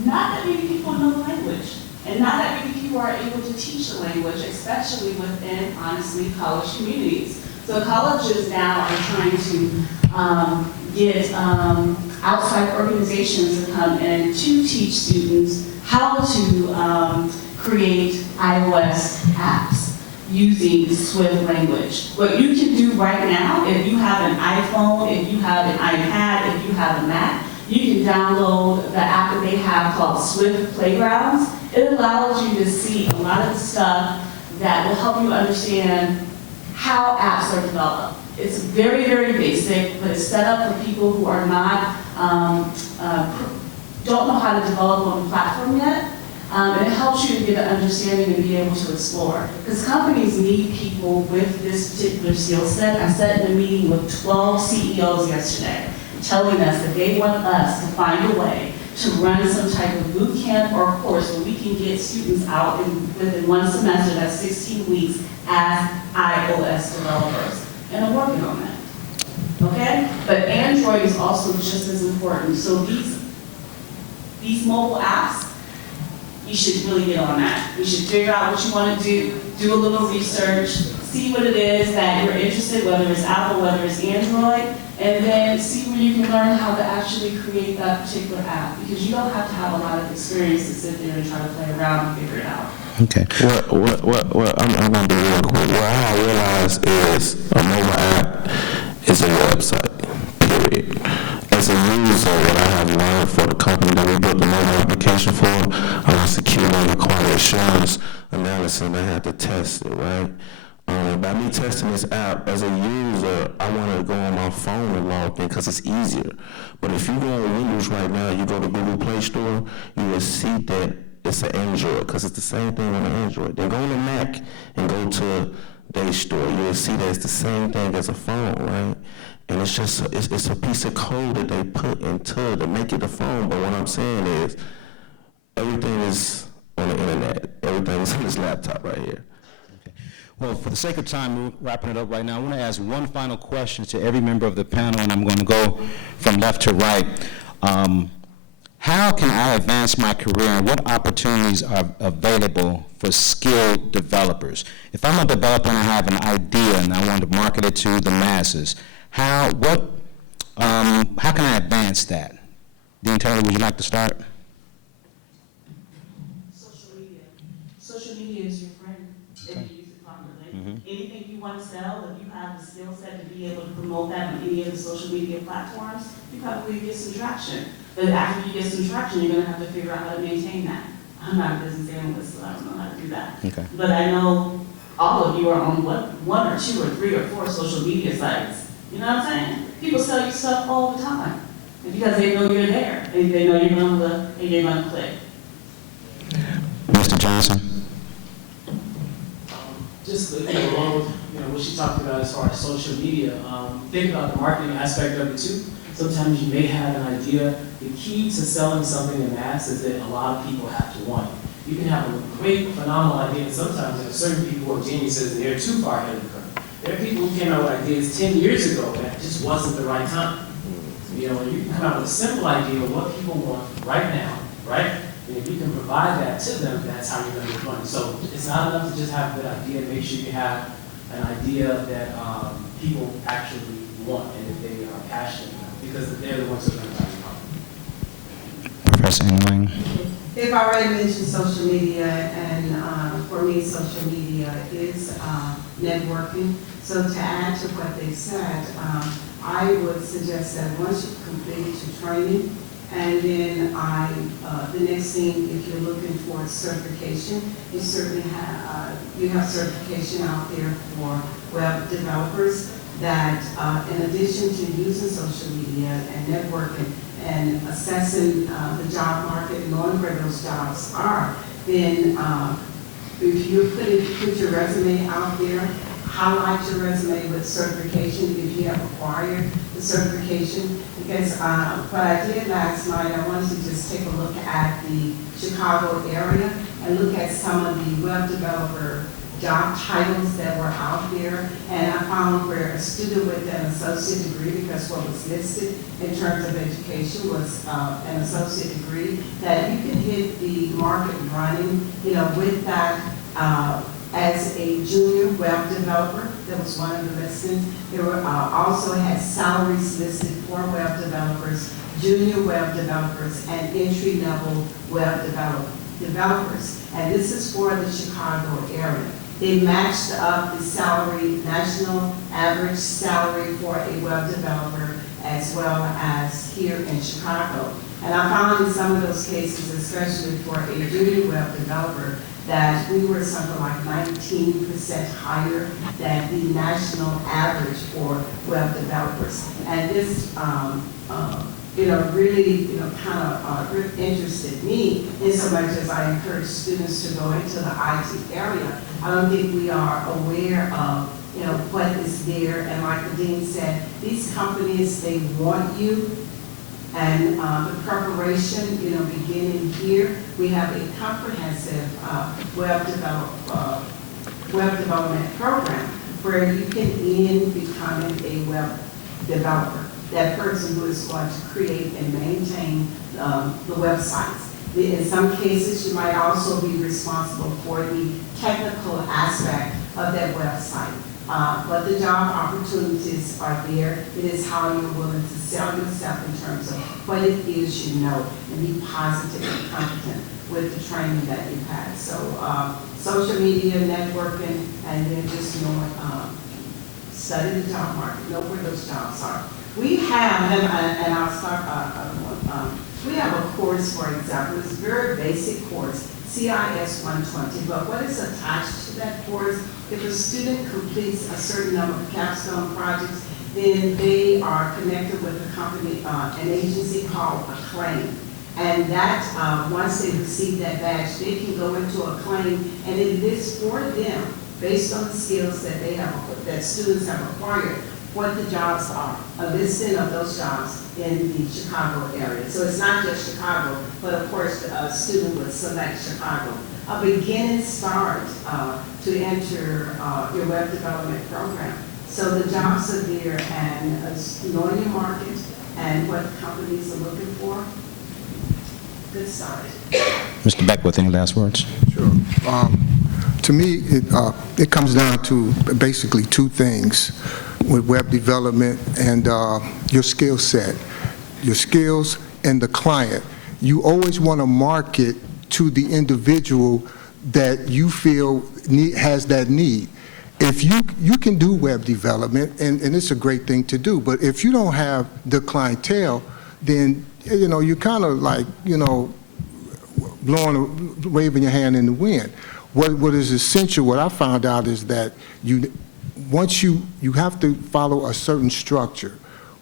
Not that many people know the language, and not that many people are able to teach the language, especially within, honestly, college communities. So colleges now are trying to get outside organizations to come in to teach students how to create iOS apps using Swift language. What you can do right now, if you have an iPhone, if you have an iPad, if you have a Mac, you can download the app that they have called Swift Playgrounds. It allows you to see a lot of the stuff that will help you understand how apps are developed. It's very, very basic, but it's set up for people who are not, don't know how to develop on the platform yet. And it helps you to get an understanding and be able to explore. Because companies need people with this particular skill set. I sat in a meeting with 12 CEOs yesterday, telling us that they want us to find a way to run some type of boot camp or course where we can get students out within one semester, that's 16 weeks, as iOS developers. And I'm working on that, okay? But Android is also just as important. So these mobile apps, you should really get on that. You should figure out what you want to do a little research, see what it is that you're interested, whether it's Apple, whether it's Android, and then see where you can learn how to actually create that particular app, because you don't have to have a lot of experience to sit there and try to play around and figure it out. Okay. I'm gonna be real quick. What I realize is a mobile app is a website, period. As a user, what I have learned for the company that we built the mobile application for, I was security and quality assurance analysis, and I had to test it, right? By me testing this app, as a user, I want to go on my phone and log in because it's easier. But if you go on Windows right now, you go to Google Play Store, you will see that it's an Android, because it's the same thing on an Android. Then go on the Mac and go to their store. You will see that it's the same thing as a phone, right? And it's just it's a piece of code that they put into to make it a phone. But what I'm saying is, everything is on the internet. Everything is on this laptop right here. Well, for the sake of time, we're wrapping it up right now. I want to ask one final question to every member of the panel, and I'm going to go from left to right. How can I advance my career, and what opportunities are available for skilled developers? If I'm a developer and I have an idea and I want to market it to the masses, how can I advance that? Dean Taylor, would you like to start? Social media. Social media is your friend if you use it properly. Anything you want to sell, if you have the skill set to be able to promote that on any of the social media platforms, you probably get some traction. But after you get some traction, you're going to have to figure out how to maintain that. I'm not a business analyst, so I don't know how to do that. Okay. But I know all of you are on one or two or three or four social media sites. You know what I'm saying? People sell you stuff all the time because they know you're there and they know you're going to look and you're going to click. Mr. Johnson? Just along with what she talked about as far as social media, think about the marketing aspect of it too. Sometimes you may have an idea. The key to selling something in mass is that a lot of people have to want it. You can have a great, phenomenal idea, and sometimes there are certain people who are geniuses and they're too far ahead of the curve. There are people who came out with ideas 10 years ago that just wasn't the right time. You know, you can come out with a simple idea of what people want right now, right? And if you can provide that to them, that's how you're gonna make money. So it's not enough to just have a good idea. Make sure you have an idea that people actually want and that they are passionate about, because they're the ones who are gonna buy your product. Professor Engling? They've already mentioned social media, and for me, social media is networking. So to add to what they said, I would suggest that once you've completed your training, and then the next thing, if you're looking for certification, you certainly have, you have certification out there for web developers that in addition to using social media and networking and assessing the job market, knowing where those jobs are, then if you put your resume out there, highlight your resume with certification if you have acquired the certification. Because what I did last night, I wanted to just take a look at the Chicago area and look at some of the web developer job titles that were out there, and I found where a student with an associate degree, because what was listed in terms of education was an associate degree, that you can hit the market running, you know, with that as a junior web developer. That was one of the listings. There were also had salaries listed for web developers, junior web developers, and entry-level web developers. And this is for the Chicago area. They matched up the salary, national average salary for a web developer as well as here in Chicago. And I found in some of those cases, especially for a junior web developer, that we were something like 19% higher than the national average for web developers. And this, you know, really, you know, kind of interested me in so much as I encourage students to go into the IT area. I don't think we are aware of, you know, what is there. And like the dean said, these companies, they want you. And the preparation, you know, beginning here, we have a comprehensive web development program where you can end becoming a web developer, that person who is going to create and maintain the websites. In some cases, you might also be responsible for the technical aspect of that website. But the job opportunities are there. It is how you're willing to sell yourself in terms of what it is you know, and be positive and competent with the training that you've had. So social media, networking, and then just knowing, study the job market, know where those jobs are. We have, and I'll start, we have a course, for example, it's a very basic course, CIS 120, but what is attached to that course, if a student completes a certain number of capstone projects, then they are connected with a company, an agency called Acclaim. And that, once they receive that badge, they can go into Acclaim, and it is for them, based on the skills that they have, that students have acquired, what the jobs are, a listing of those jobs in the Chicago area. So it's not just Chicago, but of course a student would select Chicago. A beginning start to enter your web development program. So the jobs are there, and knowing your market and what companies are looking for, good start. Mr. Beckwith, any last words? Sure. To me, it comes down to basically two things with web development and your skill set. Your skills and the client. You always want to market to the individual that you feel has that need. If you can do web development, and it's a great thing to do, but if you don't have the clientele, then, you know, you're kind of like, you know, waving your hand in the wind. What is essential, what I found out is that once you have to follow a certain structure.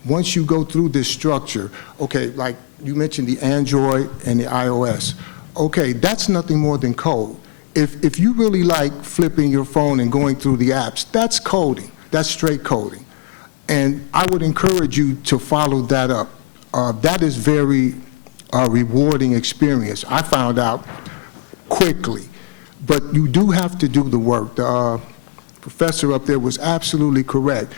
Once you go through this structure, okay, like you mentioned the Android and the iOS, okay, that's nothing more than code. If you really like flipping your phone and going through the apps, that's coding, that's straight coding. And I would encourage you to follow that up. That is very rewarding experience. I found out quickly, but you do have to do the work. The professor up there was absolutely correct.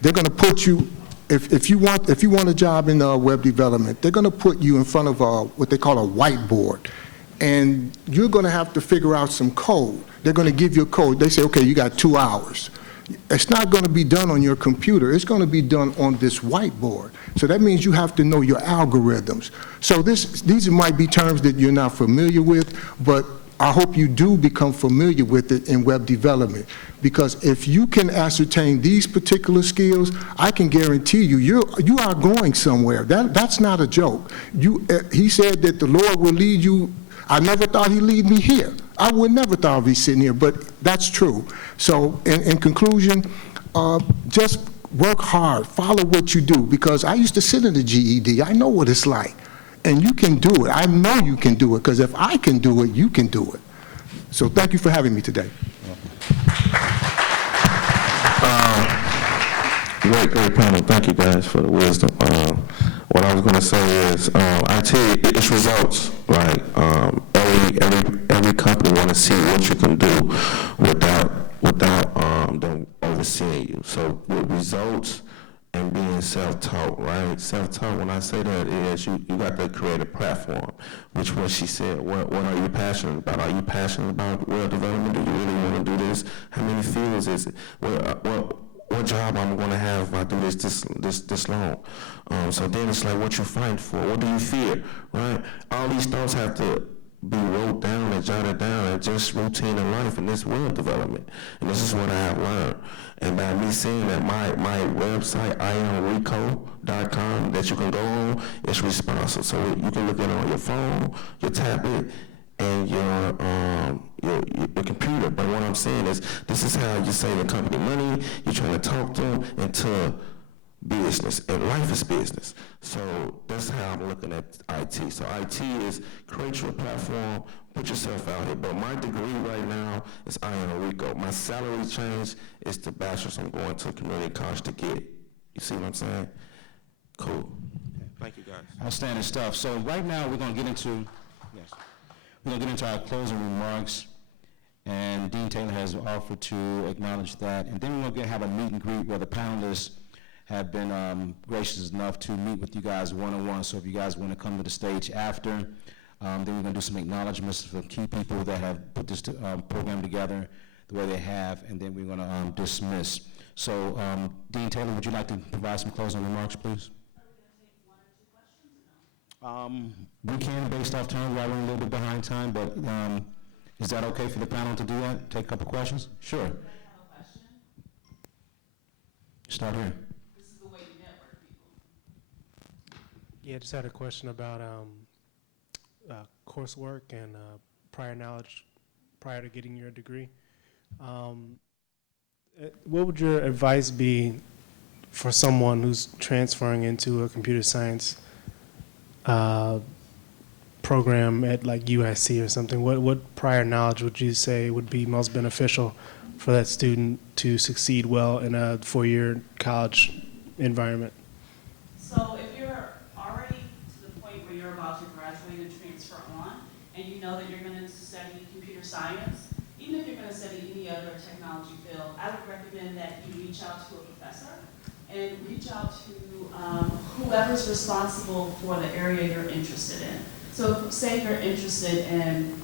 They're going to put you if you want a job in web development, they're going to put you in front of what they call a whiteboard, and you're going to have to figure out some code. They're going to give you a code. They say, okay, you got 2 hours. It's not going to be done on your computer. It's going to be done on this whiteboard. So that means you have to know your algorithms. So these might be terms that you're not familiar with, but I hope you do become familiar with it in web development. Because if you can ascertain these particular skills, I can guarantee you are going somewhere. That's not a joke. He said that the Lord will lead you. I never thought he'd lead me here. I would never thought I'd be sitting here, but that's true. So in conclusion, just work hard, follow what you do, because I used to sit in the GED. I know what it's like, and you can do it. I know you can do it, because if I can do it, you can do it. So thank you for having me today. Great panel. Thank you guys for the wisdom. What I was going to say is, IT, it's results, right? Every company want to see what you can do without them overseeing you. So with results and being self-taught, right? Self-taught, when I say that, is you got to create a platform, which what she said, what are you passionate about? Are you passionate about web development? Do you really want to do this? How many fields is it? What job I'm going to have if I do this long? So then it's like what you fight for. What do you fear, right? All these thoughts have to be wrote down and jotted down and just routine in life in this web development. And this is what I have learned. And by me seeing that my website, iamrico.com, that you can go on, is responsive. So you can look at it on your phone, your tablet, and your computer. But what I'm saying is, this is how you save the company money. You're trying to talk to them into business, and life is business. So that's how I'm looking at IT. So IT is create your platform, put yourself out here. But my degree right now is Rico. My salary change is the bachelor's. I'm going to community college to get it. You see what I'm saying? Cool. Thank you, guys. Outstanding stuff. So right now, we're going to get into our closing remarks, and Dean Taylor has offered to acknowledge that, and then we're going to have a meet and greet where the panelists have been gracious enough to meet with you guys one-on-one. So if you guys want to come to the stage after, then we're going to do some acknowledgments for key people that have put this program together the way they have, and then we're going to dismiss. So Dean Taylor, would you like to provide some closing remarks, please? We can, based off time. We're running a little bit behind time, but is that okay for the panel to do that? Take a couple questions? Sure. I have a question. Start here. This is the way you network people. Yeah, just had a question about coursework and prior knowledge prior to getting your degree. What would your advice be for someone who's transferring into a computer science program at like USC or something? What prior knowledge would you say would be most beneficial for that student to succeed well in a four-year college environment? So if you're already to the point where you're about to graduate and transfer on, and you know that you're going to study computer science, even if you're going to study any other technology field, I would recommend that you reach out to a professor and reach out to whoever's responsible for the area you're interested in. So say you're interested in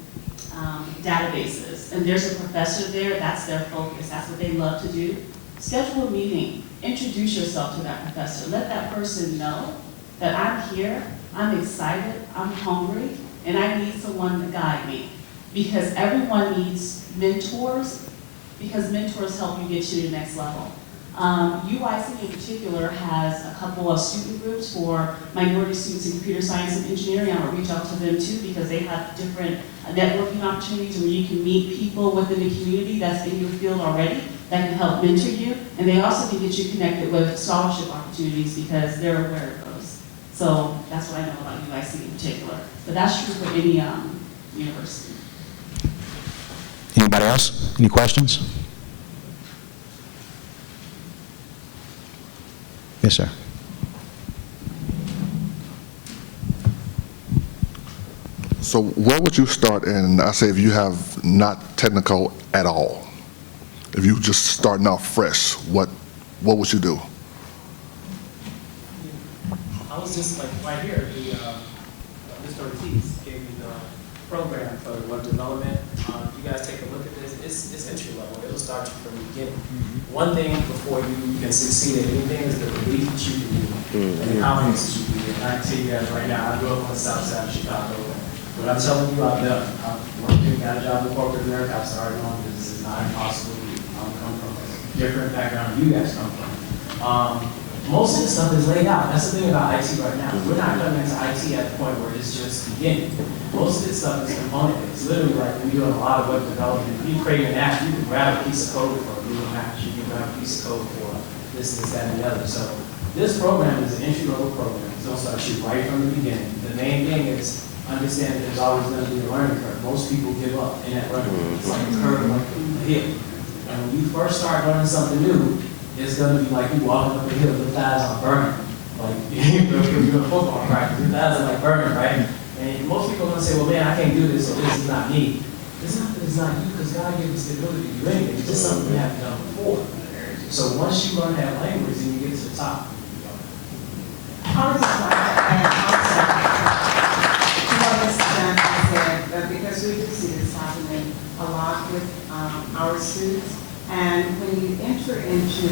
databases, and there's a professor there, that's their focus, that's what they love to do. Schedule a meeting, introduce yourself to that professor. Let that person know that I'm here, I'm excited, I'm hungry, and I need someone to guide me. Because everyone needs mentors, because mentors help you get to the next level. UIC in particular has a couple of student groups for minority students in computer science and engineering. I would reach out to them too, because they have different networking opportunities where you can meet people within the community that's in your field already that can help mentor you. And they also can get you connected with scholarship opportunities because they're aware of those. So that's what I know about UIC in particular. But that's true for any university. Anybody else? Any questions? Yes, sir. So where would you start in, I say if you have not technical at all? If you just starting off fresh, what would you do? I was just like right here, Mr. Ortiz gave me the program for web development. If you guys take a look at this, it's entry level. It'll start you from the beginning. One thing before you can succeed at anything is the belief that you can do it and the confidence that you can get. And I can tell you guys right now, I grew up on the south side of Chicago. What I'm telling you, I've done. I've worked and got a job in corporate America. I've started on this. It's not impossible to do. I come from a different background you guys come from. Most of the stuff is laid out. That's the thing about IT right now. We're not coming into IT at the point where it's just beginning. Most of this stuff is component based. Literally, like when you're doing a lot of web development, if you create an app, you can grab a piece of code for a Google Maps. You can grab a piece of code for this, that, and the other. So this program is an entry level program. It's going to start you right from the beginning. The main thing is understand that there's always going to be a learning curve. Most people give up in that learning curve. It's like a curve, like a hill. And when you first start learning something new, it's going to be like you walking up a hill, your thighs are burning. Like, you're doing football practice, your thighs are like burning, right? And most people are going to say, well, man, I can't do this, so this is not me. It's not that it's not you, because God gave us the ability to do anything. It's just something we haven't done before. So once you learn that language and you get to the top. I would just like to add also, Mr. Johnson said, because we do see this happening a lot with our students, and when you enter into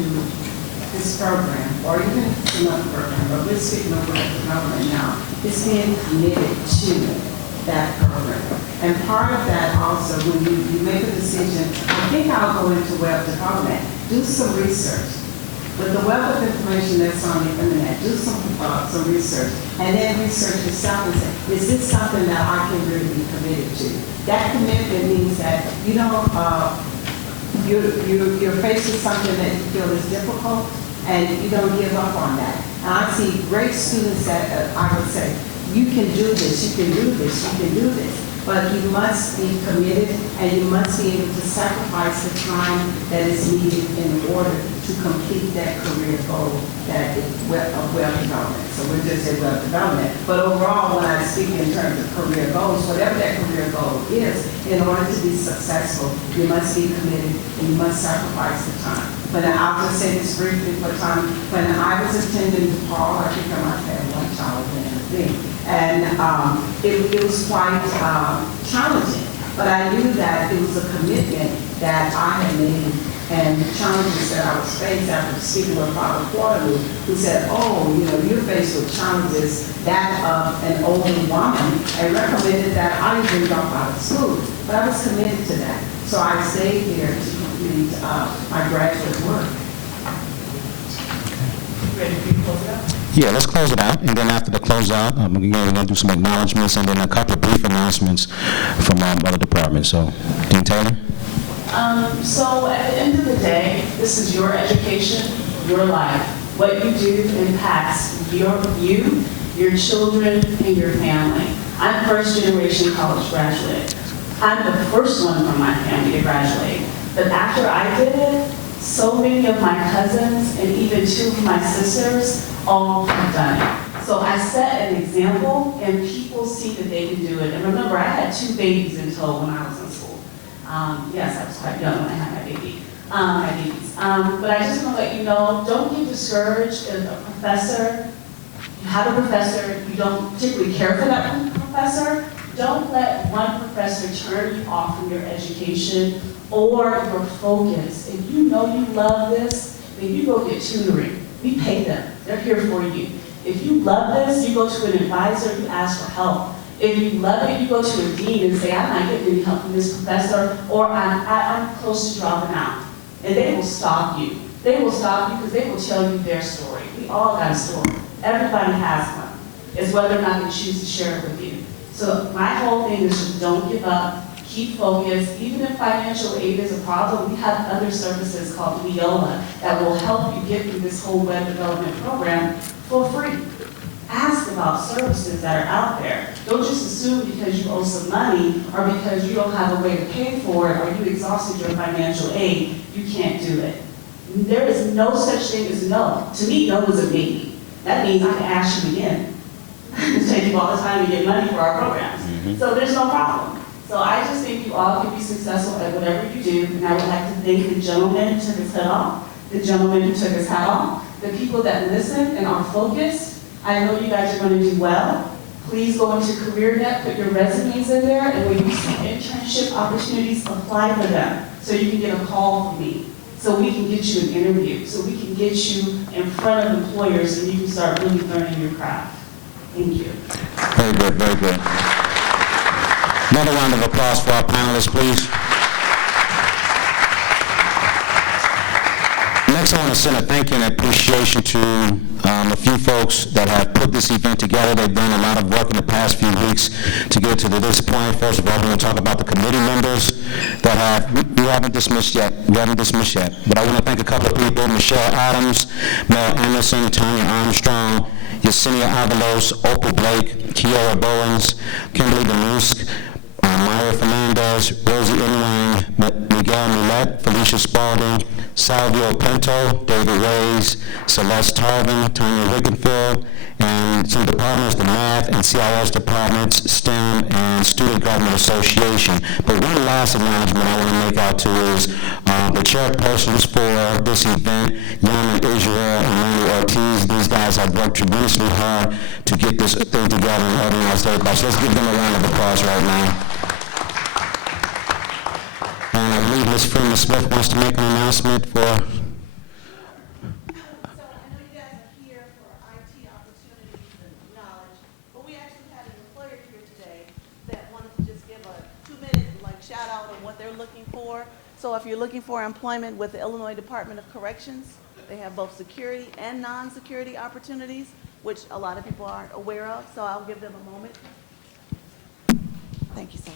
this program, or even another program, but we're speaking of web development now, it's being committed to that program. And part of that also, when you make a decision, I think I'll go into web development, do some research. With the wealth of information that's on the internet, do some research, and then research yourself and say, is this something that I can really be committed to? That commitment means that you don't, you're faced with something that you feel is difficult, and you don't give up on that. And I see great students that I would say, you can do this, you can do this, you can do this. But you must be committed, and you must be able to sacrifice the time that is needed in order to complete that career goal that is of web development. So we're just saying web development. But overall, when I speak in terms of career goals, whatever that career goal is, in order to be successful, you must be committed and you must sacrifice the time. But I'll just say this briefly for time. When I was attending DePaul, I think I might have had one child in the thing. And it was quite challenging, but I knew that it was a commitment that I had made, and the challenges that I was faced after speaking with Father Quarterly, who said, oh, you know, you're faced with challenges that of an older woman, and recommended that I even drop out of school. But I was committed to that. So I stayed here to complete my graduate work. Ready for you to close it out? Yeah, let's close it out, and then after the closeout, we're going to do some acknowledgments and then a couple of brief announcements from other departments. So, Dean Taylor? So at the end of the day, this is your education, your life. What you do impacts you, your children, and your family. I'm first generation college graduate. I'm the first one from my family to graduate. But after I did it, so many of my cousins and even two of my sisters all have done it. So I set an example, and people see that they can do it. And remember, I had 2 babies in tow when I was in school. Yes, I was quite young when I had my babies. But I just want to let you know, don't get discouraged if a professor, you have a professor, you don't particularly care for that professor. Don't let one professor turn you off from your education or your focus. If you know you love this, then you go get tutoring. We pay them. They're here for you. If you love this, you go to an advisor, you ask for help. If you love it, you go to a dean and say, I'm not getting any help from this professor, or I'm close to dropping out. And they will stop you. They will stop you because they will tell you their story. We all got a story. Everybody has one. It's whether or not they choose to share it with you. So my whole thing is just don't give up. Keep focused. Even if financial aid is a problem, we have other services called Leola that will help you get through this whole web development program for free. Ask about services that are out there. Don't just assume because you owe some money or because you don't have a way to pay for it or you exhausted your financial aid, you can't do it. There is no such thing as no. To me, no is a maybe. That means I can ask you again. It's taking all the time to get money for our programs. So there's no problem. So I just think you all can be successful at whatever you do, and I would like to thank the gentleman who took his hat off, the gentleman who took his hat off, the people that listen and are focused, I know you guys are going to do well. Please go into CareerNet, put your resumes in there, and when you see internship opportunities, apply for them so you can get a call from me, so we can get you an interview, so we can get you in front of employers and you can start really learning your craft. Thank you. Very good, very good. Another round of applause for our panelists, please. Next, I want to send a thank you and appreciation to a few folks that have put this event together. They've done a lot of work in the past few weeks to get to this point. First of all, we're going to talk about the committee members that we haven't dismissed yet. But I want to thank a couple of people: Michelle Adams, Mel Anderson, Tanya Armstrong, Yesenia Avalos, Opal Blake, Kiara Bowens, Kimberly DeMusk, Myra Fernandez, Rosie Inwang, Miguel Millet, Felicia Spalding, Salvio Pinto, David Reyes, Celeste Tarvin, Tanya Wickenfield, and some departments, the math and CIS departments, STEM, and Student Government Association. But one last acknowledgement I want to make out to is the chairpersons for this event, Yaman Israel and Manny Ortiz. These guys have worked tremendously hard to get this thing together and organize everybody. So let's give them a round of applause right now. And I believe Ms. Freeman Smith wants to make an announcement for... So I know you guys are here for IT opportunities and knowledge, but we actually had an employer here today that wanted to just give a 2-minute shout out of what they're looking for. So if you're looking for employment with the Illinois Department of Corrections, they have both security and non-security opportunities, which a lot of people aren't aware of. So I'll give them a moment. Thank you, sir.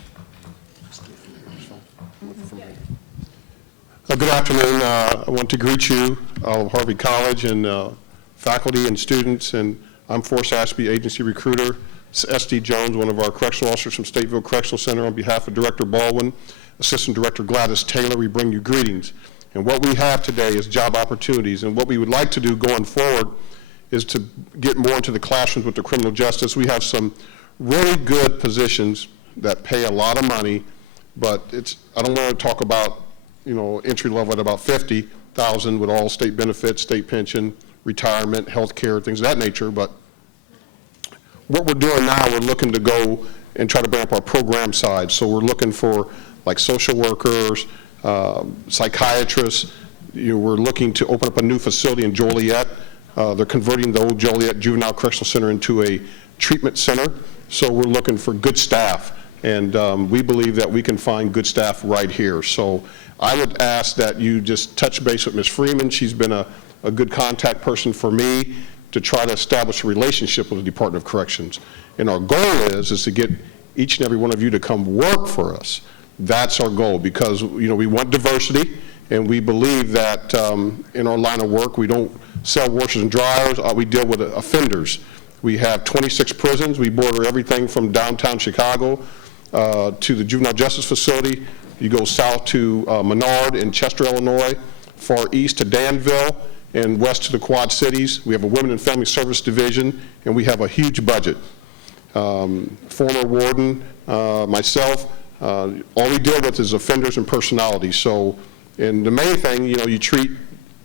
Good afternoon. I want to greet you, Olive-Harvey College, and faculty and students. And I'm Forrest Ashby, agency recruiter. S.D. Jones, one of our correctional officers from Stateville Correctional Center. On behalf of Director Baldwin, Assistant Director Gladys Taylor, we bring you greetings. And what we have today is job opportunities. And what we would like to do going forward is to get more into the classrooms with the criminal justice. We have some really good positions that pay a lot of money, but I don't want to talk about entry level at about $50,000 with all state benefits, state pension, retirement, health care, things of that nature. But what we're doing now, we're looking to go and try to bring up our program side. So we're looking for like social workers, psychiatrists. We're looking to open up a new facility in Joliet. They're converting the old Joliet Juvenile Correctional Center into a treatment center. So we're looking for good staff. And we believe that we can find good staff right here. So I would ask that you just touch base with Ms. Freeman. She's been a good contact person for me to try to establish a relationship with the Department of Corrections. And our goal is to get each and every one of you to come work for us. That's our goal, because we want diversity, and we believe that in our line of work, we don't sell washers and dryers. We deal with offenders. We have 26 prisons. We border everything from downtown Chicago to the juvenile justice facility. You go south to Menard in Chester, Illinois, far east to Danville, and west to the Quad Cities. We have a Women and Family Service Division, and we have a huge budget. Former warden, myself, all we deal with is offenders and personalities. So, and the main thing, you treat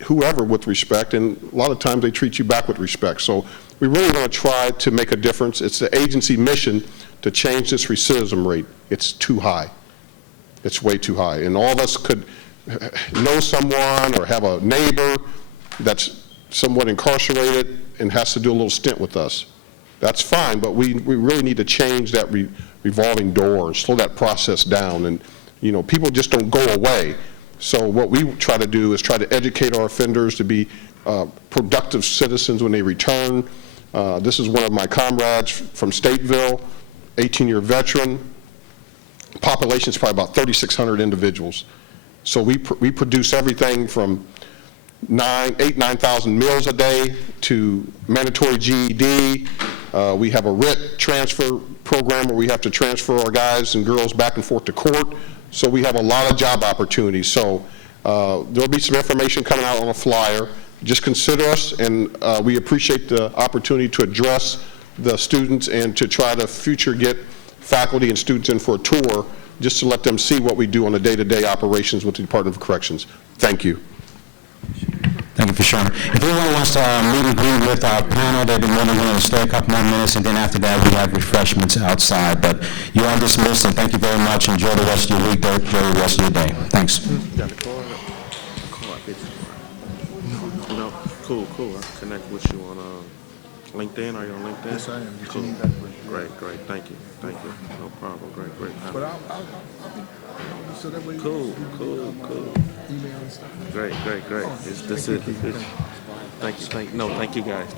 whoever with respect, and a lot of times they treat you back with respect. So we really want to try to make a difference. It's the agency mission to change this recidivism rate. It's too high. It's way too high. And all of us could know someone or have a neighbor that's somewhat incarcerated and has to do a little stint with us. That's fine, but we really need to change that revolving door and slow that process down. And people just don't go away. So what we try to do is try to educate our offenders to be productive citizens when they return. This is one of my comrades from Stateville, 18-year veteran. Population is probably about 3,600 individuals. So we produce everything from 9,000 meals a day to mandatory GED. We have a RIT transfer program where we have to transfer our guys and girls back and forth to court. So we have a lot of job opportunities. So there'll be some information coming out on a flyer. Just consider us, and we appreciate the opportunity to address the students and to try to future get faculty and students in for a tour, just to let them see what we do on the day-to-day operations with the Department of Corrections. Thank you. Thank you for sharing. If anyone wants to meet and greet with our panel, they've been more than willing to stay a couple more minutes, and then after that, we have refreshments outside. But you are dismissed, and thank you very much. Enjoy the rest of your week, enjoy the rest of your day. Thanks. Got the card? No, cool. I connect with you on LinkedIn. Are you on LinkedIn? Yes, I am. Did you Cool. need that? Great. Thank you. No problem. Great. But I'll be, so that way. Cool. Email and stuff. Great. This is. Thank you. No, thank you guys.